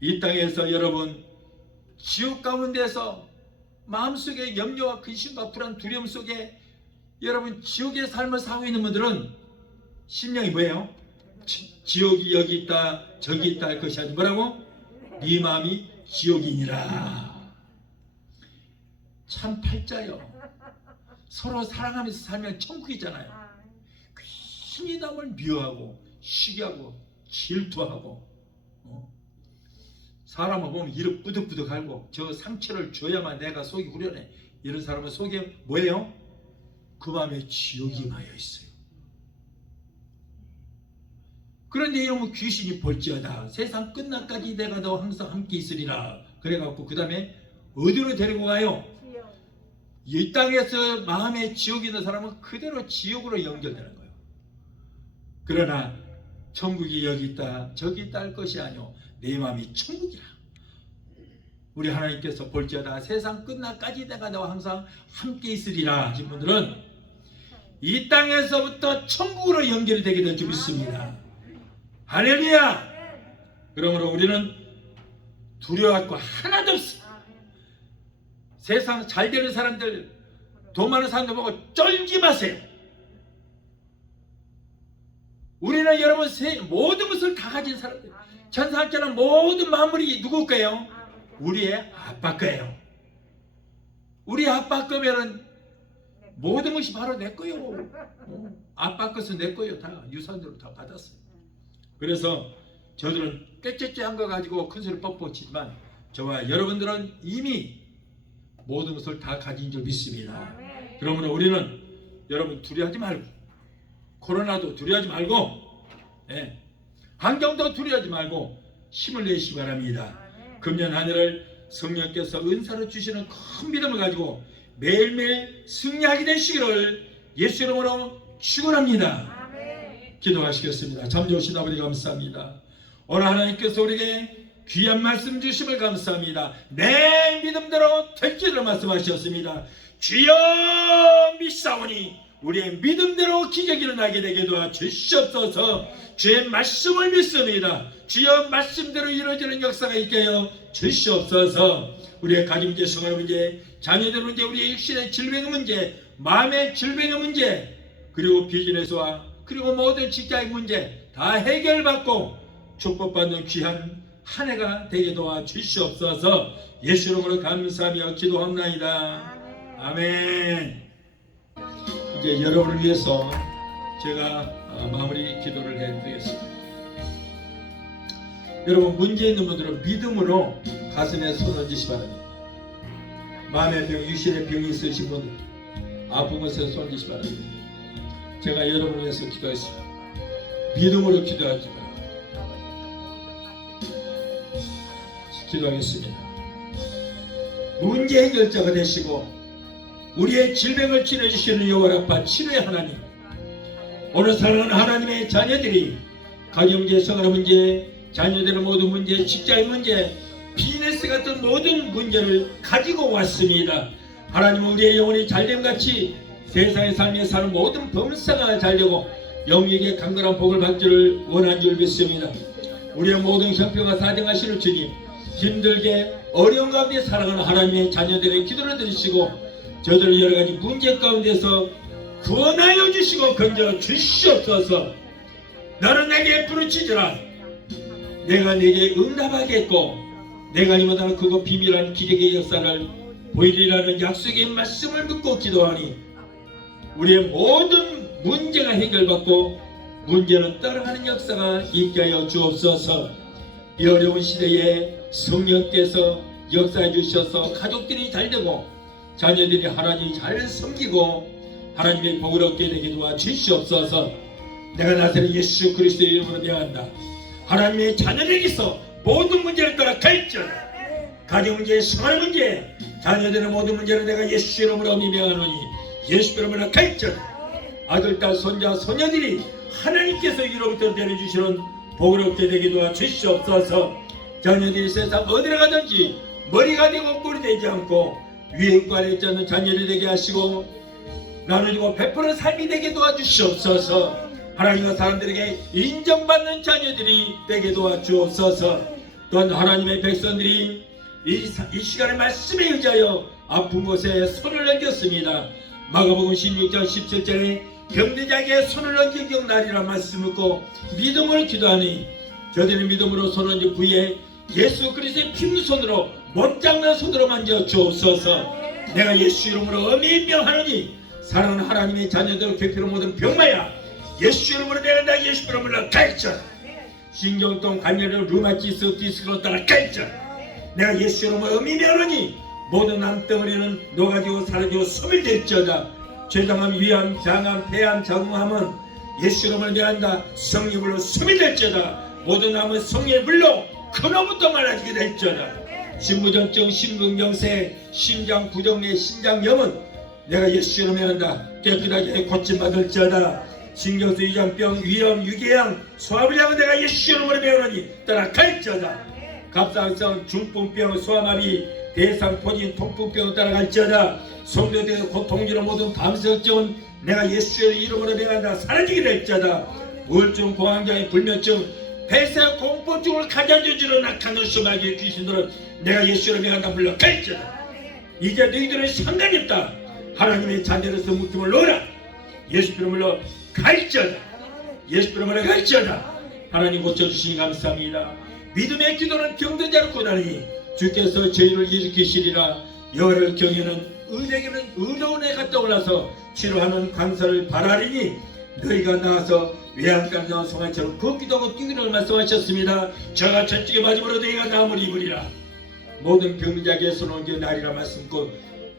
이 땅에서 여러분, 지옥 가운데서 마음속에 염려와 근심과 불안, 두려움 속에 여러분 지옥의 삶을 살고 있는 분들은 심령이 뭐예요? 지옥이 여기 있다 저기 있다 할 것이 아니고 뭐라고? 네 마음이 지옥이니라. 참 팔자요. 서로 사랑하면서 살면 천국이잖아요. 괜히 남을 미워하고 시기하고 질투하고 사람을 보면 이를 뿌득뿌득 하고 저 상처를 줘야만 내가 속이 후련해. 이런 사람은 속에 뭐예요? 그 마음에 지옥이 마여 있어요. 그런데 이러면 귀신이 볼지어다 세상 끝날까지 내가 너와 항상 함께 있으리라. 그래갖고 그 다음에 어디로 데리고 가요? 이 땅에서 마음에 지옥이 있는 사람은 그대로 지옥으로 연결되는 거예요. 그러나 천국이 여기 있다 저기 있다 할 것이 아니오 내 마음이 천국이라. 우리 하나님께서 볼지어다 세상 끝날까지 내가 너와 항상 함께 있으리라 하신 분들은 이 땅에서부터 천국으로 연결이 되게 될 줄 믿습니다. 할렐루야. 그러므로 우리는 두려워할 거 하나도 없어. 세상 잘 되는 사람들 돈 많은 사람들 보고 쫄지 마세요. 우리는 여러분 모든 것을 다 가진 사람들. 천사학자는 모든 만물이 누구 거예요? 우리의 아빠 거예요. 우리 아빠 거면은 모든 것이 바로 내 거요. 아빠 것은 내 거요. 다 유산으로 다 받았어요. 그래서 저들은 깨끗한 거 가지고 큰 소리 뻑뻑 치지만 저와 여러분들은 이미 모든 것을 다 가진 줄 믿습니다. 그러므로 우리는 여러분 두려워하지 말고 코로나도 두려워하지 말고 환경도 두려워하지 말고 힘을 내시기 바랍니다. 금년 한 해를 성령께서 은사로 주시는 큰 믿음을 가지고 매일매일 승리하게 되시기를 예수 이름으로 축원합니다. 기도하시겠습니다. 참 좋으신 아버지 감사합니다. 오늘 하나님께서 우리에게 귀한 말씀 주심을 감사합니다. 내 믿음대로 될지를 말씀하셨습니다. 주여 믿사오니 우리의 믿음대로 기적이 일어나게 되게 도와주시옵소서. 주의 말씀을 믿습니다. 주여 말씀대로 이루어지는 역사가 있게 하여 주시옵소서. 우리의 가정 문제, 생활 문제, 자녀들 문제, 우리의 육신의 질병의 문제, 마음의 질병의 문제, 그리고 비즈니스와 그리고 모든 직장의 문제 다 해결받고 축복받는 귀한 한 해가 되게 도와주시옵소서. 예수 이름으로 감사하며 기도합나이다. 아멘. 이제 여러분을 위해서 제가 마무리 기도를 해드리겠습니다. 여러분 문제 있는 분들은 믿음으로 가슴에 손을 얹으시 바랍니다. 마음의 병, 육신의 병이 있으신 분들 아픈 것에 손을 얹으시 바랍니다. 제가 여러분을 위해서 기도했습니다. 믿음으로 기도하기 바랍니다. 기도하겠습니다. 문제 해결자가 되시고 우리의 질병을 치료해주시는 여호와 치료의 하나님, 오늘 사랑하는 하나님의 자녀들이 가정문제, 생활 문제, 자녀들의 모든 문제, 직장의 문제, 비즈니스 같은 모든 문제를 가지고 왔습니다. 하나님은 우리의 영혼이 잘됨같이 세상의 삶에 사는 모든 범사가 잘되고 영역의 강건한 복을 받기를 원한 줄 믿습니다. 우리의 모든 형편과 사정하시는 주님, 힘들게 어려운 가운데 살아가는 하나님의 자녀들의 기도를 들으시고 저들을 여러가지 문제 가운데서 구원하여 주시고 건져 주시옵소서. 나는 내게 부르짖으라. 내가 내게 응답하겠고 내가 이마다 그거 비밀한 기적의 역사를 보이리라는 약속의 말씀을 믿고 기도하니 우리의 모든 문제가 해결받고 문제는 따라가는 역사가 있게 하여 주옵소서. 이 어려운 시대에 성령께서 역사해 주셔서 가족들이 잘되고 자녀들이 하나님 잘 섬기고 하나님의 복을 얻게 되게 도와주시옵소서. 내가 나서는 예수 그리스도의 이름으로 명한다. 하나님의 자녀들에게서 모든 문제를 따라 갈지어다. 가정 문제, 생활 문제, 자녀들의 모든 문제를 내가 예수 이름으로 명하노니 예수 이름으로 갈지어다. 아들, 딸, 손자, 소녀들이 하나님께서 위로부터 내려주시는 복을 얻게 되게 도와주시옵소서. 자녀들이 세상 어디를 가든지 머리가 되고 꼴이 되지 않고 위에 있고 아래 있지 않는 자녀들이 되게 하시고 나누고 베푸는 삶이 되게 도와주시옵소서. 하나님과 사람들에게 인정받는 자녀들이 되게 도와주옵소서. 또한 하나님의 백성들이 이 시간의 말씀에 의지하여 아픈 곳에 손을 얹었습니다. 마가복음 16장 17절에 병든 자에게 손을 얹은 경날이라 말씀 듣고 믿음으로 기도하니 저들은 믿음으로 손을 얹은 후에 예수 그리스도의 핀손으로 못장난 손으로 만져 주옵소서. 내가 예수 이름으로 엄히 명하노니 사랑하는 하나님의 자녀들 괴피로 모든 병마야 예수 이름으로 내가 예수 이름으로 갈지어다. 신경통 관절염 류마티스 디스크로 따라 갈지어다. 내가 예수 이름으로 엄히 명하노니 모든 남덩어리는 녹아지고 사라지고 소멸될지어다. 죄당함, 위암, 장암, 폐암, 자궁암은 예수 이름을 명한다. 성령의 불로 소멸될지어다. 모든 암은 성령의 불로 근원부터 말라지게 될지어다. 신부전증, 심근경색, 심장 부정내, 신장염은 내가 예수 이름을 명한다. 깨끗하게 고침받을지어다. 신경수 위장병, 위염, 유궤양, 소화불량은 내가 예수 이름으로 명하노니 따라갈지어다. 갑상선, 중풍병, 소아마비, 대상포진, 통풍병 따라갈지어다. 성도들의 고통지로 모든 감설증은 내가 예수의 이름으로 명한다. 사라지게 될지어다. 우울증, 공황장애, 불면증, 폐쇄 공포증을 가져주지로 나타나는 수마귀의 귀신들은 내가 예수로 명한다. 물러갈지어다. 이제 너희들은 상관이 없다. 하나님의 자녀로서 묶임을 놓으라. 예수 이름으로 갈지어다. 예수 이름으로 갈지어다. 하나님 고쳐주시니 감사합니다. 믿음의 기도는 병든 자를 구하니 주께서 저희를 일으키시리라. 여호와를 경외하는 의에게는 의로운 해 갔다 올라서 치료하는 강사를 바라리니 너희가 나와서 외양간 나온 송아지처럼 걷기도 하고 뛰기를 말씀하셨습니다. 저가 저쪽에 맞음으로 너희가 나음을 입으리라. 모든 병자에게 손옮겨 나리라 말씀고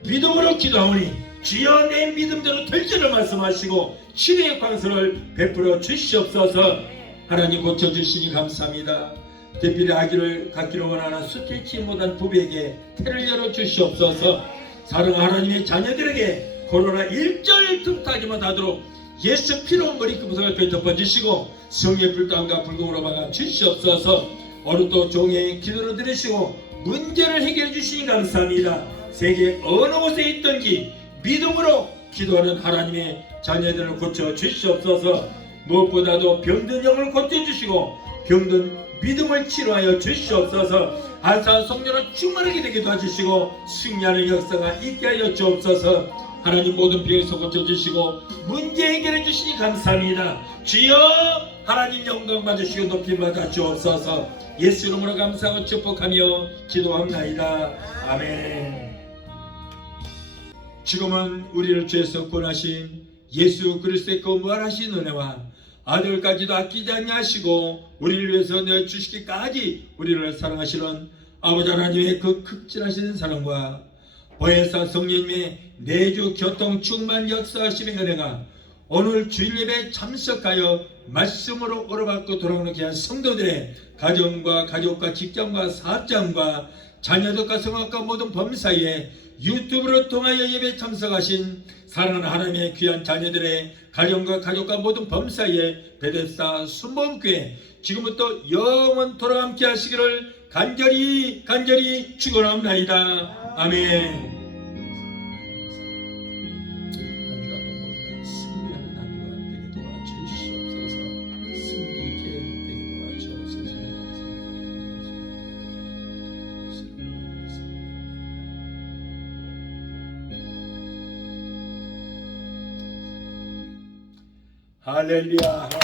믿음으로 기도하오니 주여 내 믿음대로 될지를 말씀하시고 치료의 광선을 베풀어 주시옵소서. 하나님 고쳐주시니 감사합니다. 대필의 아기를 갖기를 원하는 수태치 못한 부부에게 태를 열어 주시옵소서. 사랑하는 하나님의 자녀들에게 코로나 일절 틈타기만 하도록 예수 피로 머리끝 부상을 덮어주시고 성의 불감과 불금으로 막아 주시옵소서. 오늘도 종의 기도를 들으시고 문제를 해결해 주시니 감사합니다. 세계 어느 곳에 있든지 믿음으로 기도하는 하나님의 자녀들을 고쳐 주시옵소서. 무엇보다도 병든 영을 고쳐주시고 병든 믿음을 치료하여 주시옵소서. 안산 성령으로 충만하게 되게 도와주시고 승리하는 역사가 있게 하여 주옵소서. 하나님 모든 병에서 고쳐주시고 문제 해결해 주시니 감사합니다. 주여 하나님 영광 받으시고 높임 받아 주옵소서. 예수 이름으로 감사하고 축복하며 기도합나이다. 아멘. 지금은 우리를 죄에서 구원하신 예수 그리스도의 그 무한하신 은혜와 아들까지도 아끼지 아니하시고 우리를 위해서 내어주시기까지 우리를 사랑하시는 아버지 하나님의 그 극진하신 사랑과 보혜사 성령님의 내주 교통 충만 역사하심의 은혜가 오늘 주일 예배에 참석하여 말씀으로 오러받고 돌아오는 귀한 성도들의 가정과 가족과 직장과 사업장과 자녀들과 성악과 모든 범사에 유튜브로 통하여 예배에 참석하신 사랑하는 하나님의 귀한 자녀들의 가정과 가족과 모든 범사에 베데스다 순복음교회 지금부터 영원토록 함께 하시기를 간절히 축원합나이다. 아멘. 할렐루야.